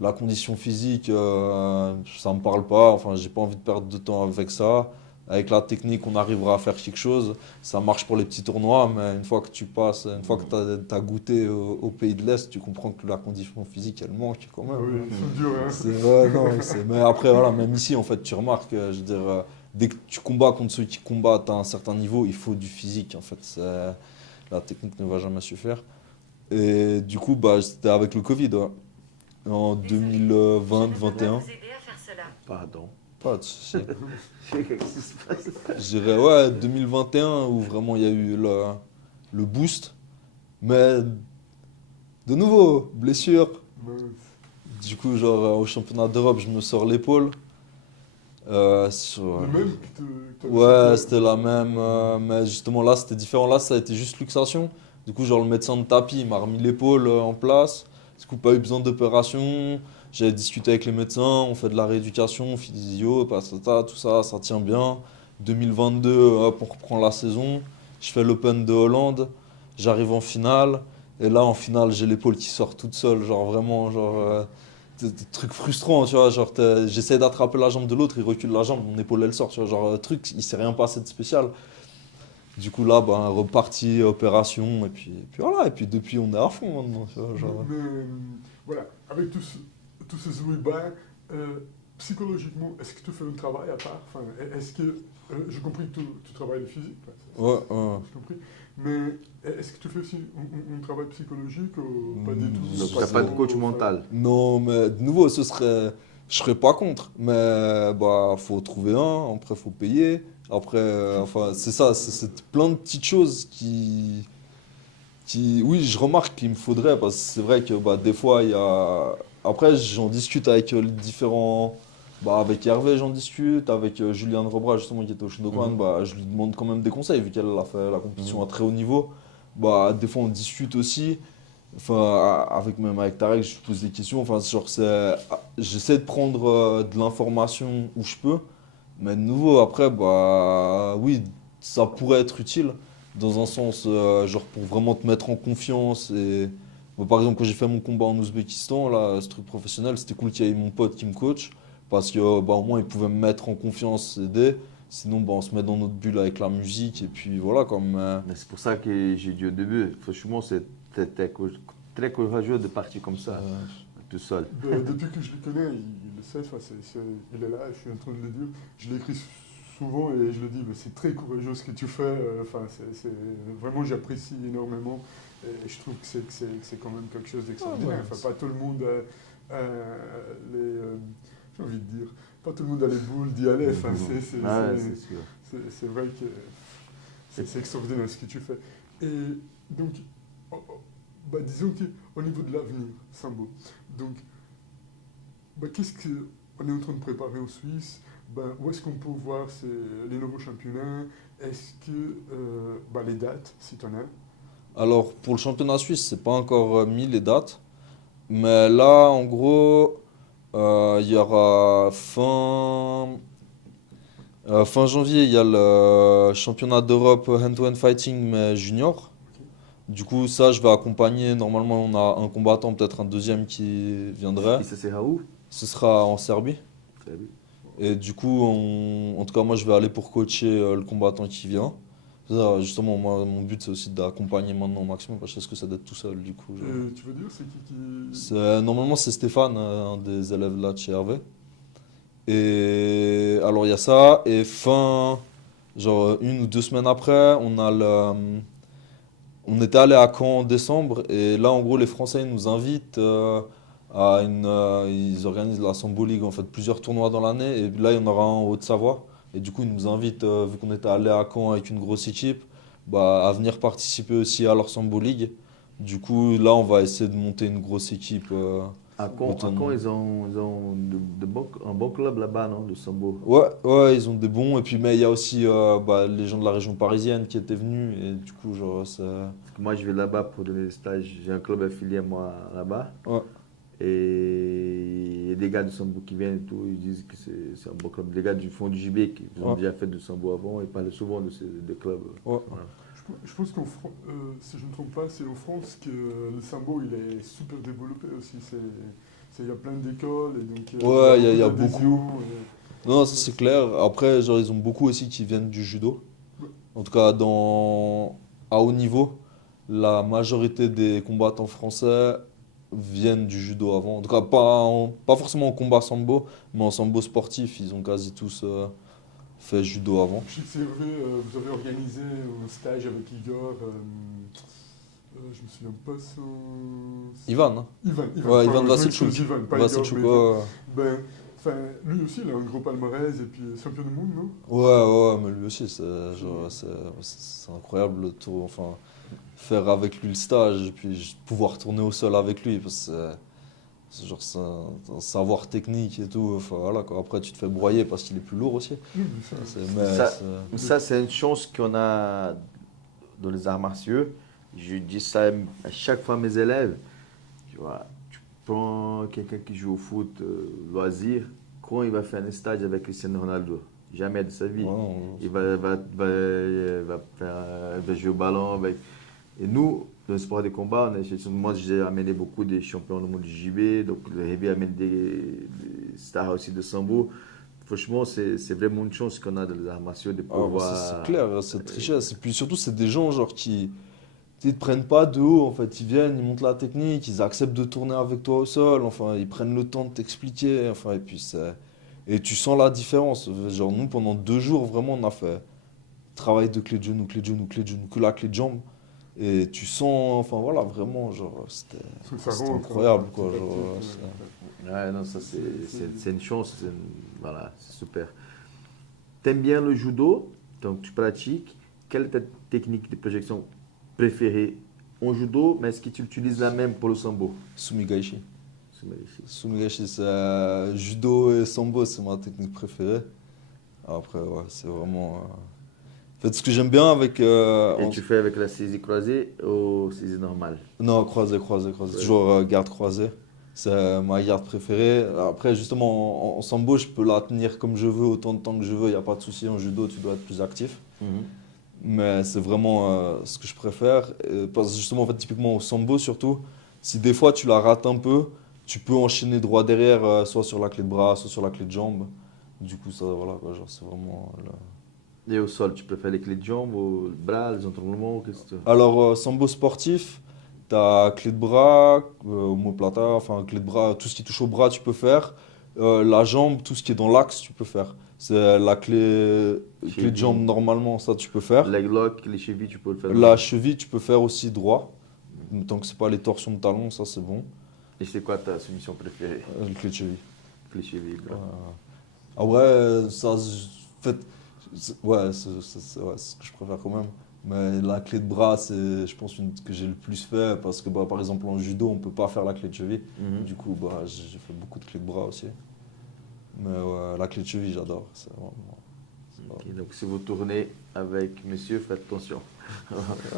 la condition physique, ça me parle pas. Enfin, j'ai pas envie de perdre de temps avec ça. Avec la technique, on arrivera à faire quelque chose. Ça marche pour les petits tournois, mais une fois que tu passes, une fois que tu as goûté au pays de l'Est, tu comprends que la condition physique, elle manque quand Ah même. oui, ils sont durs, hein. Mais après, voilà, même ici, en fait, tu remarques, je veux dire, dès que tu combats contre ceux qui combattent à un certain niveau, il faut du physique, en fait. La technique ne va jamais suffire. Et du coup, bah, c'était avec le Covid, ouais. En 2020-21. Pardon. Pas de souci. Qu'est-ce qui se passe? Je dirais, ouais, 2021, où vraiment il y a eu le boost. Mais de nouveau, blessure. Mince. Du coup, genre, au championnat d'Europe, je me sors l'épaule. Le même que t'avais Ouais, sauté. c'était la même, mais justement là c'était différent. Là ça a été juste luxation. Du coup, genre le médecin de tapis il m'a remis l'épaule en place. Du coup, pas eu besoin d'opération. J'ai discuté avec les médecins, on fait de la rééducation, physio, patata, tout ça, ça tient bien. 2022, hop, on reprend la saison. Je fais l'Open de Hollande. J'arrive en finale. Et là, en finale, j'ai l'épaule qui sort toute seule. Genre vraiment, genre. Des trucs frustrants, tu vois, genre j'essaie d'attraper la jambe de l'autre, il recule la jambe, mon épaule elle sort, tu vois, genre truc, il s'est rien passé de spécial. Du coup là, ben, reparti, opération, et puis voilà, et puis depuis on est à fond maintenant, tu vois, genre. Mais, voilà, avec tous ces hauts et bas, Psychologiquement, est-ce que tu fais un travail à part? Enfin, est-ce que, j'ai compris que tu travailles le physique, Ouais, j'ai compris. Mais est-ce que tu fais aussi un travail psychologique ou pas du tout? Donc, Je tu n'as pas de sais. coach Enfin, mental. Non, mais de nouveau, je serais pas contre. Mais bah, faut trouver un, après, faut payer. Après, enfin, c'est ça, c'est plein de petites choses oui, je remarque qu'il me faudrait, parce que c'est vrai que bah, des fois, il y a. Après, j'en discute avec les différents. Bah, avec Hervé, j'en discute, avec Juliane Robra, justement, qui était au Shodokan, Mhm. bah, je lui demande quand même des conseils, vu qu'elle a fait la compétition Mhm. à très haut niveau. Bah, des fois, on discute aussi. Enfin, même avec Tarek, je lui pose des questions. Enfin, genre, j'essaie de prendre de l'information où je peux. Mais de nouveau, après, bah, oui, ça pourrait être utile dans un sens, genre, pour vraiment te mettre en confiance. Et, moi, par exemple, quand j'ai fait mon combat en Ouzbékistan, là, ce truc professionnel, c'était cool qu'il y ait mon pote qui me coach. Parce que, bah, au moins, il pouvait me mettre en confiance, aider. Sinon, bah, on se met dans notre bulle avec la musique. Et puis, voilà, comme. Mais c'est pour ça que j'ai dit au début, franchement, c'était très courageux de partir comme ça, tout seul. Depuis que je le connais, il le sait, enfin, il est là, je suis en train de le dire. Je l'écris souvent et je le dis, mais c'est très courageux ce que tu fais. Enfin, vraiment, j'apprécie énormément et je trouve que c'est quand même quelque chose d'extraordinaire. Ah ouais, Enfin, pas tout le monde a j'ai envie de dire, pas tout le monde a les boules d'y aller. Enfin, Ah, c'est sûr. c'est vrai que c'est extraordinaire ce que tu fais. Et donc, bah, disons qu'au niveau de l'avenir, Sambo, donc, bah, qu'est-ce qu'on est en train de préparer en Suisse? Ben, où est-ce qu'on peut voir les nouveaux championnats? Est-ce que bah, les dates, si tu en as? Alors, pour le championnat suisse, c'est pas encore mis les dates. Mais là, en gros, il y aura fin janvier, il y a le championnat d'Europe hand-to-hand fighting mais junior. Du coup, ça, je vais accompagner. Normalement, on a un combattant, peut-être un deuxième qui viendrait. Et ça sera où? Ce sera en Serbie. Très bien. Et du coup, en tout cas, moi, je vais aller pour coacher le combattant qui vient. Ça, justement, moi, mon but, c'est aussi d'accompagner maintenant au maximum, parce que je sais ce que ça d'être tout seul, du coup. Tu veux dire, c'est qui... Normalement, c'est Stéphane, un des élèves là de chez Hervé. Et alors, il y a ça. Et genre 1 ou 2 semaines après, on était allé à Caen en décembre. Et là, en gros, les Français ils nous invitent ils organisent la Sambo League, en fait, plusieurs tournois dans l'année. Et là, il y en aura un en Haute-Savoie. Et du coup, ils nous invitent, vu qu'on était allé à Caen avec une grosse équipe, bah, à venir participer aussi à leur Sambo League. Du coup, là, on va essayer de monter une grosse équipe. À Caen, ils ont un bon club là-bas, non, de sambo. Ouais, ouais, ils ont des bons. Et puis, mais il y a aussi bah, les gens de la région parisienne qui étaient venus. Et du coup, genre, ça. Parce que moi, je vais là-bas pour donner des stages. J'ai un club affilié, moi, là-bas. Ouais, Et il y a des gars de sambo qui viennent et tout. Ils disent que c'est un bon club. Des gars du fond du JB qui ont ouais, déjà fait du sambo avant. Ils parlent souvent de ces deux clubs. ouais. Voilà. Je pense si je ne me trompe pas, c'est en France que le sambo il est super développé aussi. Il y a plein d'écoles et donc Ouais, il y a d'adhésions beaucoup. Non, ça c'est clair. Après, genre, ils ont beaucoup aussi qui viennent du judo. Ouais. En tout cas, à haut niveau, la majorité des combattants français viennent du judo avant. En tout cas, pas forcément en combat sambo, mais en sambo sportif, ils ont quasi tous fait judo avant. Je sais que c'est Hervé, vous avez organisé un stage avec Igor. Je me souviens pas son. Ivan, hein? Ivan, Ouais, Ivan pardon, Vassilchuk. Ivan, pas Vassilchuk, Igor, mais ouais, Ivan. Ben, enfin, lui aussi, il a un gros palmarès et puis champion du monde, non? ouais, ouais, mais lui aussi, c'est incroyable le tour. Enfin, faire avec lui le stage et puis pouvoir tourner au sol avec lui, parce que c'est genre un savoir technique et tout. Enfin, voilà, quoi. Après, tu te fais broyer parce qu'il est plus lourd aussi. Oui, bien sûr. Ça, c'est une chance qu'on a dans les arts martiaux. Je dis ça à chaque fois à mes élèves. Tu vois, tu prends quelqu'un qui joue au foot, loisir, quand il va faire un stage avec Cristiano Ronaldo? Jamais de sa vie. Ouais, non, Il va jouer au ballon avec. Et nous, dans le sport de combat, moi j'ai amené beaucoup de champions du monde du JB, donc le Heavy amène des stars aussi de sambo. Franchement, c'est vraiment une chance qu'on a dans les arts martiaux de ah, bah, pouvoir. c'est clair, c'est richesse. Et puis surtout, c'est des gens genre Ils te prennent pas de haut, en fait. Ils viennent, ils montent la technique, ils acceptent de tourner avec toi au sol. Enfin, ils prennent le temps de t'expliquer. Enfin, et puis et tu sens la différence. Genre, nous, pendant 2 jours, vraiment, on a fait travail de clé de genou, clé de genou, clé de genou, que la clé de jambe. Et tu sens, enfin voilà, vraiment, genre, Ça c'était rentre, incroyable, hein, quoi. petit à Genre, petit, Ouais, non, ça c'est- c'est une chance, voilà, c'est super. T'aimes bien le judo, donc tu pratiques. Quelle est ta technique de projection préférée en judo, mais est-ce que tu utilises la même pour le sambo? Sumigaishi. C'est magnifique. Sumigaishi, c'est judo et sambo, c'est ma technique préférée. Après, ouais, c'est vraiment. En fait, ce que j'aime bien avec. Et tu fais avec la saisie croisée ou saisie normale? Non, croisé, croisé, croisé. Ouais. Toujours garde croisée. C'est ma garde préférée. Après, justement, en sambo, je peux la tenir comme je veux, autant de temps que je veux, il n'y a pas de souci. En judo, tu dois être plus actif. Mhm. Mais c'est vraiment ce que je préfère. Parce que justement, en fait, typiquement au sambo, surtout, si des fois tu la rates un peu, tu peux enchaîner droit derrière, soit sur la clé de bras, soit sur la clé de jambe. Du coup, ça, voilà, quoi, genre, c'est vraiment. Et au sol, tu préfères les clés de jambes, ou le bras, les entournements, qu'est-ce que tu... Alors, sambo sportif, t'as clé de bras, omoplata, enfin, clé de bras, tout ce qui touche au bras, tu peux faire. La jambe, tout ce qui est dans l'axe, tu peux faire. C'est la clé de jambe, Cheville, normalement, ça, tu peux faire. leg lock, les chevilles, tu peux le faire La normal. cheville, tu peux faire aussi droit. Tant que c'est pas les torsions de talon, ça c'est bon. Et c'est quoi ta soumission préférée? Une clé de cheville. Les chevilles, bras. Ah ouais, ça, en fait, ouais, ouais, c'est ce que je préfère quand même. Mais la clé de bras, c'est, je pense, une que j'ai le plus fait parce que, bah, par exemple, en judo, on peut pas faire la clé de cheville. Mhm. Du coup, bah, j'ai fait beaucoup de clés de bras aussi. Mais ouais, la clé de cheville, j'adore. C'est vraiment. Ok, donc si vous tournez avec monsieur, faites attention.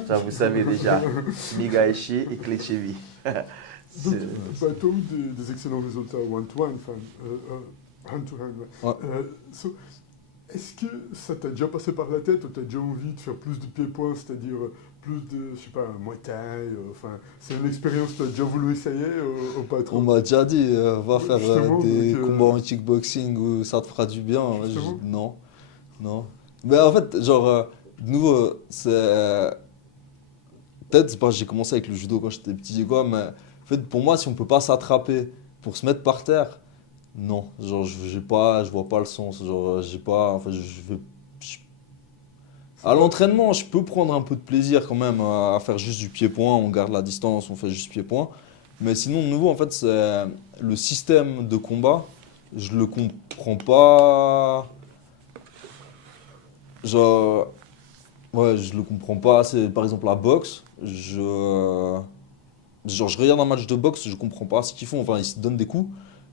Ça, vous savez déjà. Migaishi et clé de cheville. Donc, C'est- bah, tu as eu des excellents résultats one-to-one, enfin, hand-to-hand. Ouais. Ouais. So, est-ce que ça t'a déjà passé par la tête ou tu as déjà envie de faire plus de pieds-points, c'est-à-dire plus de, je sais pas, Muay Thai, enfin, c'est une expérience que tu as déjà voulu essayer ou pas trop? On m'a déjà dit, va faire Justement, des donc, combats en kickboxing où ça te fera du bien. justement. Non, non. Mais en fait, genre, nous, c'est. Peut-être, c'est parce que j'ai commencé avec le judo quand j'étais petit, quoi, mais en fait, pour moi, si on peut pas s'attraper pour se mettre par terre, non. Genre, je vois pas le sens. Genre, j'ai pas. Enfin, je- à l'entraînement, je peux prendre un peu de plaisir quand même à faire juste du pied-point. On garde la distance, on fait juste pied-point. Mais sinon, de nouveau, en fait, c'est le système de combat. Je le comprends pas. Genre, ouais, je le comprends pas. C'est par exemple la boxe. Genre, je regarde un match de boxe, je comprends pas ce qu'ils font. Enfin, ils se donnent des coups.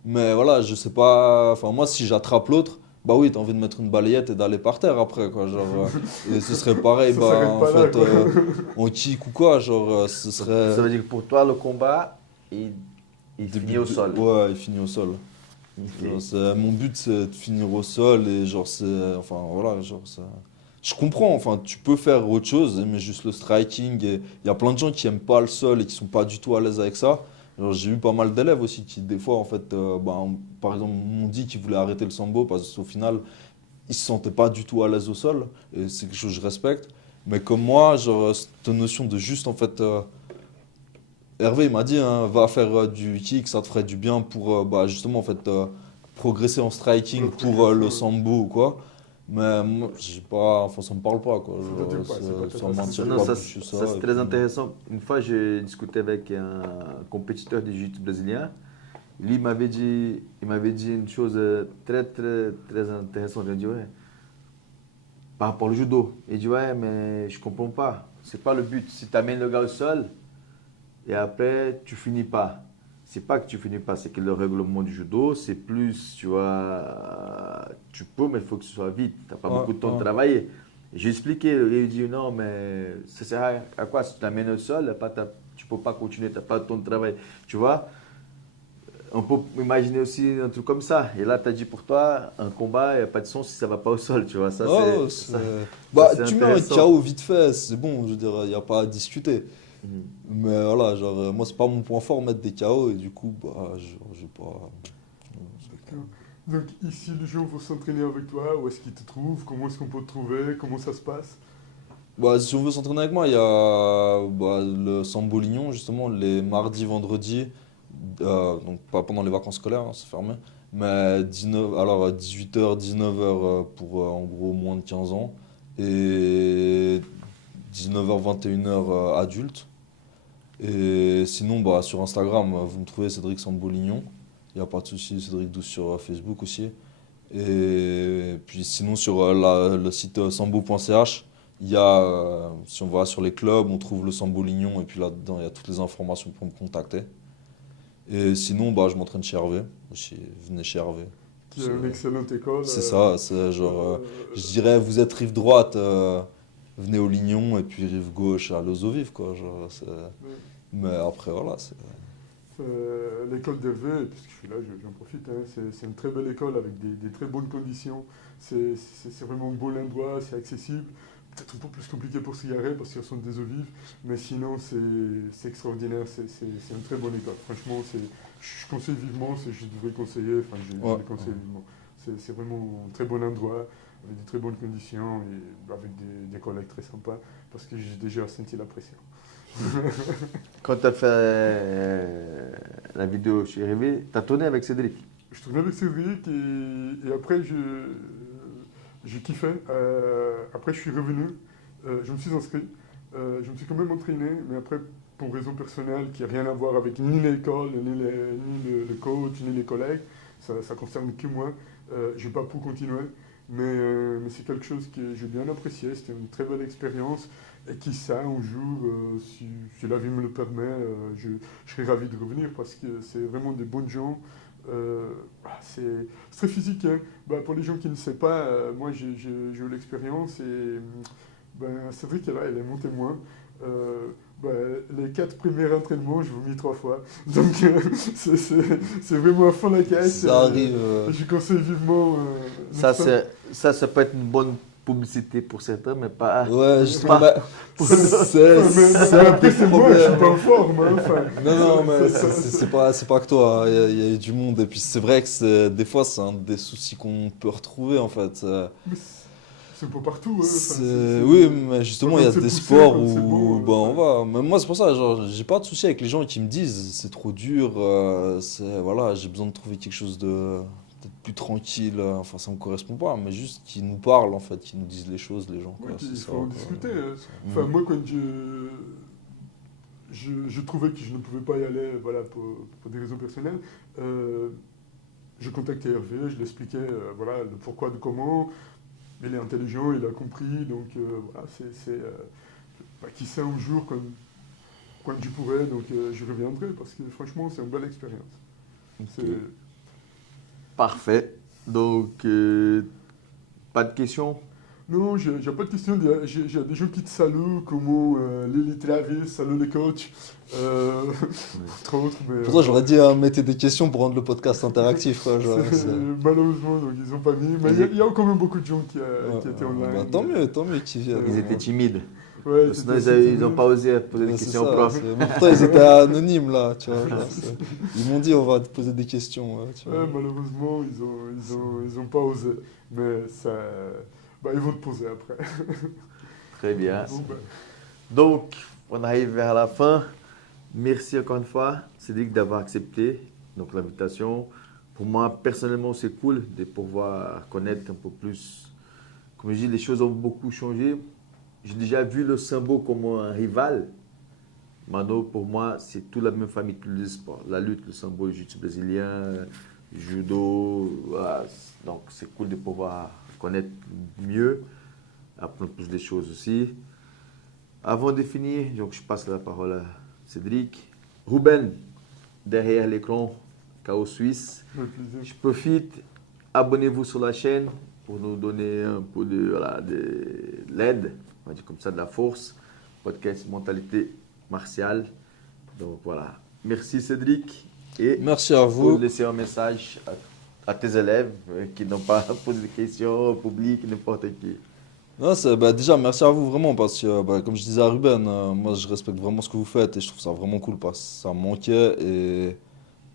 Mais voilà, je sais pas. Enfin, moi, si j'attrape l'autre, bah oui, t'as envie de mettre une balayette et d'aller par terre après, quoi. Genre, et ce serait pareil, Ça bah, s'arrête en pas là, fait, quoi. en kick ou quoi. Genre, ce Ça serait. veut dire que pour toi, le combat, il finit au sol. Ouais, il finit au sol. Ok. Genre, mon but, c'est de finir au sol et genre, c'est. Enfin, voilà, genre, ça. Je comprends, enfin, tu peux faire autre chose, mais juste le striking. Et il y a plein de gens qui aiment pas le sol et qui sont pas du tout à l'aise avec ça. Genre, j'ai eu pas mal d'élèves aussi qui, des fois, en fait, par exemple, m'ont dit qu'ils voulaient arrêter le sambo parce qu'au final, ils se sentaient pas du tout à l'aise au sol. Et c'est quelque chose que je respecte. Mais comme moi, genre, cette notion de juste, en fait. Hervé, il m'a dit, hein, va faire du kick, ça te ferait du bien pour bah, justement en fait, progresser en striking Pour la pour le progression, ouais. sambo ou quoi. Mais moi, j'ai pas, enfin, ça me parle pas quoi. Ça t'attire pas, c'est pas ta Ça tasse de m'attire thé. Non, pas ça, plus que ça. ça c'est Et très puis, intéressant. Une fois, j'ai discuté avec un compétiteur de jiu-jitsu brésilien. Lui, il m'avait dit une chose très, très, très intéressante. Il m'a dit, ouais, par rapport au judo. Il dit, ouais, mais je comprends pas. C'est pas le but. Si tu amènes le gars au sol et après, tu finis pas. C'est pas que tu finis pas, c'est que le règlement du judo, c'est plus, tu vois, tu peux, mais il faut que ce soit vite. Tu n'as pas ouais, beaucoup de temps de ouais. travailler. Et j'ai expliqué, et il dit, non, mais ça sert à quoi? Si tu t'amènes au sol, tu peux pas continuer, tu n'as pas de temps de travail. Tu vois? On peut imaginer aussi un truc comme ça. Et là, tu as dit pour toi, un combat, il n'y a pas de sens si ça va pas au sol, tu vois. Ça, Oh, c'est c'est- ça, ça, bah, c'est tu mets un intéressant. KO vite fait, c'est bon, je veux dire, il n'y a pas à discuter. Mhm. Mais voilà, genre, moi, c'est pas mon point fort, mettre des KO, et du coup, bah, j'ai pas. D'accord. Donc ici, les gens vont s'entraîner avec toi, où est-ce qu'ils te trouvent, comment est-ce qu'on peut te trouver, comment ça se passe? Bah, si on veut s'entraîner avec moi, il y a le Sambo Lignon, justement, les mardis, vendredis. Donc pas pendant les vacances scolaires, hein, c'est fermé. Mais 19, alors 18h, 19h pour en gros moins de 15 ans. Et 19h, 21h adultes. Et sinon, bah, sur Instagram, vous me trouvez Cédric Sambolignon. Il n'y a pas de souci, Cédric Douce sur Facebook aussi. Et puis sinon, sur le site sambo.ch, il y a, si on va sur les clubs, on trouve le Sambolignon. Et puis là-dedans, il y a toutes les informations pour me contacter. Et sinon, bah, je m'entraîne chez Hervé aussi. Venez chez Hervé. Qui est une excellente école. C'est ça, c'est genre, je dirais, vous êtes rive droite, venez au Lignon, et puis rive gauche, allez aux eaux vives, quoi. Genre, mais après, voilà, c'est. L'école d'Hervé, puisque je suis là, j'en profite, hein, c'est une très belle école avec des très bonnes conditions. C'est vraiment un beau endroit, c'est accessible. Peut-être un peu plus compliqué pour s'y garer parce qu'il y a des eaux vives, mais sinon c'est extraordinaire, c'est une très bonne école. Franchement, je conseille vivement, je devrais conseiller, enfin je le conseille vivement. C'est vraiment un très bon endroit, avec de très bonnes conditions et avec des collègues très sympas, parce que j'ai déjà senti la pression. Quand tu as fait la vidéo chez Hervé, tu as tourné avec Cédric. Je tournais avec Cédric et après j'ai kiffé. Après je suis revenu, je me suis inscrit, je me suis quand même entraîné, mais après pour raison personnelle qui n'a rien à voir avec ni l'école, ni le coach, ni les collègues, ça concerne que moi, je n'ai pas pu continuer. Mais c'est quelque chose que j'ai bien apprécié, c'était une très belle expérience. Et qui sait, un jour, si la vie me le permet, je serais ravi de revenir parce que c'est vraiment des bons gens. C'est très physique. Hein. Pour les gens qui ne savent pas, moi j'ai eu l'expérience et c'est vrai qu'elle est mon témoin. Les 4 premiers entraînements, je vomis 3 fois. Donc c'est vraiment à fond la caisse. Ça arrive. Je conseille vivement. Ça peut être une bonne publicité pour certains, mais pas. Ouais, justement, pas c'est un après, des c'est moi, je suis problèmes. pas en forme. Hein, enfin, Non, mais c'est pas que toi, hein. Il y a eu du monde. Et puis c'est vrai que des fois, c'est un des soucis qu'on peut retrouver en fait. mais c'est pas partout. Hein, Oui, mais justement, il y a c'est des poussé, sports comme c'est où beau, on va. Mais moi, c'est pour ça, genre, j'ai pas de souci avec les gens qui me disent c'est trop dur, voilà, j'ai besoin de trouver quelque chose de peut-être plus tranquille, enfin, ça me correspond pas, mais juste qui nous parlent en fait, qui nous disent les choses, les gens. Oui, Quoi, il c'est faut ça, en quoi. discuter. Hein. Enfin, moi, quand je trouvais que je ne pouvais pas y aller voilà, pour des raisons personnelles, je contactais Hervé, je lui expliquais voilà, le pourquoi, de comment. Il est intelligent, il a compris, donc voilà, qui sait un jour quand je pourrais, donc je reviendrai parce que franchement c'est une belle expérience. Ok. Parfait. Donc, pas de questions? Non, j'ai pas de question, j'ai des gens qui te saluent, comme Lily Travis, salut les coachs, entre autres. Mais, Pour ça, j'aurais dit mettez des questions pour rendre le podcast interactif. Quoi, genre, malheureusement, donc, ils n'ont pas mis, mais il y a quand même beaucoup de gens qui étaient online. Tant mieux qu'ils viennent. Ils étaient timides. Ouais, Sinon, ils n'ont pas osé poser des Ouais, questions ça, au prof. mais pourtant, ils étaient anonymes là, tu vois. Genre, ils m'ont dit on va te poser des questions. Tu vois. Malheureusement, ils ont pas osé, mais ça, ils vont te poser après. Très bien. Bon, Donc, on arrive vers la fin. Merci encore une fois, Cédric, d'avoir accepté donc, l'invitation. Pour moi, personnellement, c'est cool de pouvoir connaître un peu plus. Comme je dis, les choses ont beaucoup changé. J'ai déjà vu le sambo comme un rival. Maintenant, pour moi, c'est toute la même famille, tous les sports. La lutte, le sambo, le jiu-jitsu brésilien, le judo. Voilà. Donc, c'est cool de pouvoir connaître mieux, apprendre plus des choses aussi. Avant de finir, donc, je passe la parole à Cédric. Ruben, derrière l'écran, Chaos Suisse. Je profite, abonnez-vous sur la chaîne pour nous donner un peu de l'aide, on va dire comme ça, de la force. Podcast Mentalité Martiale. Donc voilà. Merci Cédric. Et Merci à vous. pour laisser un message à tes élèves qui n'ont pas posé de questions au public, n'importe qui. Non, déjà, merci à vous vraiment parce que, comme je disais à Ruben, moi je respecte vraiment ce que vous faites et je trouve ça vraiment cool parce que ça me manquait. Et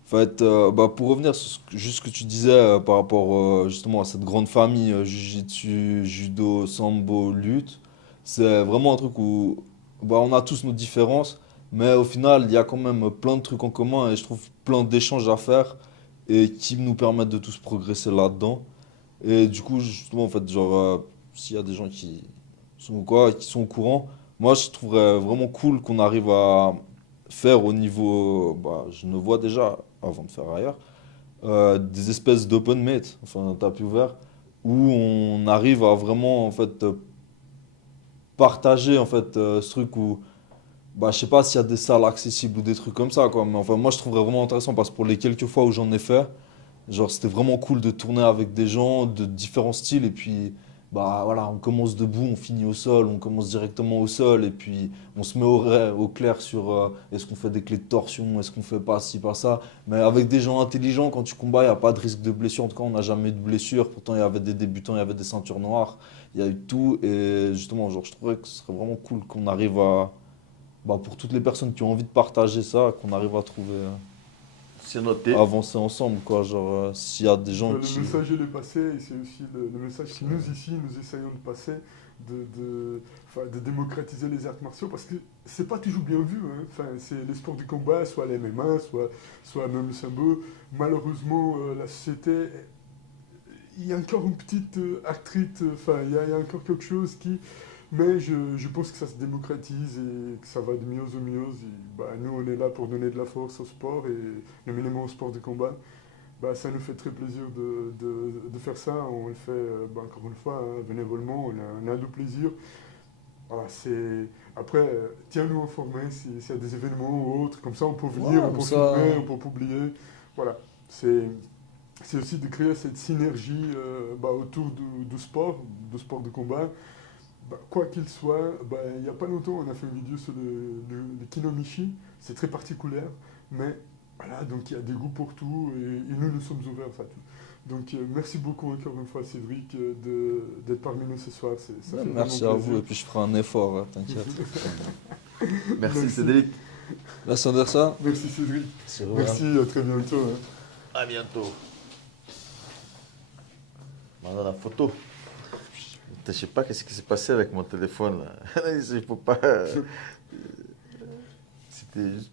en fait, pour revenir sur juste ce que tu disais par rapport justement à cette grande famille jiu-jitsu, judo, sambo, lutte, C'est vraiment un truc où bah, on a tous nos différences, mais au final, il y a quand même plein de trucs en commun et je trouve plein d'échanges à faire et qui nous permettent de tous progresser là-dedans. Et du coup, justement, en fait, genre, s'il y a des gens qui sont au courant, moi, je trouverais vraiment cool qu'on arrive à faire au niveau, bah, je ne vois déjà, avant de faire ailleurs, des espèces d'open mate, enfin, un tapis ouvert, où on arrive à vraiment, en fait, partager, en fait, ce truc où, bah, je sais pas s'il y a des salles accessibles ou des trucs comme ça, quoi, mais enfin, moi, je trouverais vraiment intéressant parce que pour les quelques fois où j'en ai fait, genre, c'était vraiment cool de tourner avec des gens de différents styles. Et puis, bah voilà, on commence debout, on finit au sol, on commence directement au sol. Et puis, on se met au clair sur est-ce qu'on fait des clés de torsion, est-ce qu'on fait pas ci, pas ça. Mais avec des gens intelligents, quand tu combats, il n'y a pas de risque de blessure. En tout cas, on n'a jamais eu de blessure. Pourtant, il y avait des débutants, il y avait des ceintures noires, il y a eu tout. Et justement, genre, je trouverais que ce serait vraiment cool qu'on arrive à, bah, pour toutes les personnes qui ont envie de partager ça, qu'on arrive à trouver. C'est noté. Avancer ensemble, quoi. Genre, s'il y a des gens Le qui. message il est passé et c'est aussi le message que nous ici nous essayons de passer, enfin, de démocratiser les arts martiaux parce que c'est pas toujours bien vu. Hein. Enfin, c'est les sports du combat, soit les MMA, soit même le sambo. Malheureusement, la société, il y a encore une petite arthrite, enfin, il y a encore quelque chose qui. Mais je pense que ça se démocratise et que ça va de mieux en mieux. Et, bah, nous, on est là pour donner de la force au sport et le minimum au sport de combat. Bah, ça nous fait très plaisir de faire ça. On le fait, bah, encore une fois, hein, bénévolement. On a le plaisir. Voilà, après, tiens-nous informés s'il y a des événements ou autres. Comme ça, on peut venir, Ouais, on comme peut ça. filmer, on peut publier. Voilà. C'est aussi de créer cette synergie bah, autour du sport, du sport de combat. Bah, quoi qu'il soit, bah, il n'y a pas longtemps, on a fait une vidéo sur le Kinomichi. C'est très particulier, mais voilà, donc il y a des goûts pour tout et nous, nous sommes ouverts à tout. Donc merci beaucoup encore une fois, Cédric, d'être parmi nous ce soir. Ça Ouais, fait vraiment merci à vous, plaisir. et puis je ferai un effort, hein, t'inquiète. Merci Merci. Cédric. Merci Andersa. Merci, Cédric. C'est vrai. Merci, à très bientôt. Hein. À bientôt. Voilà la photo. Je sais pas qu'est-ce qui s'est passé avec mon téléphone là. Je peux pas. C'était juste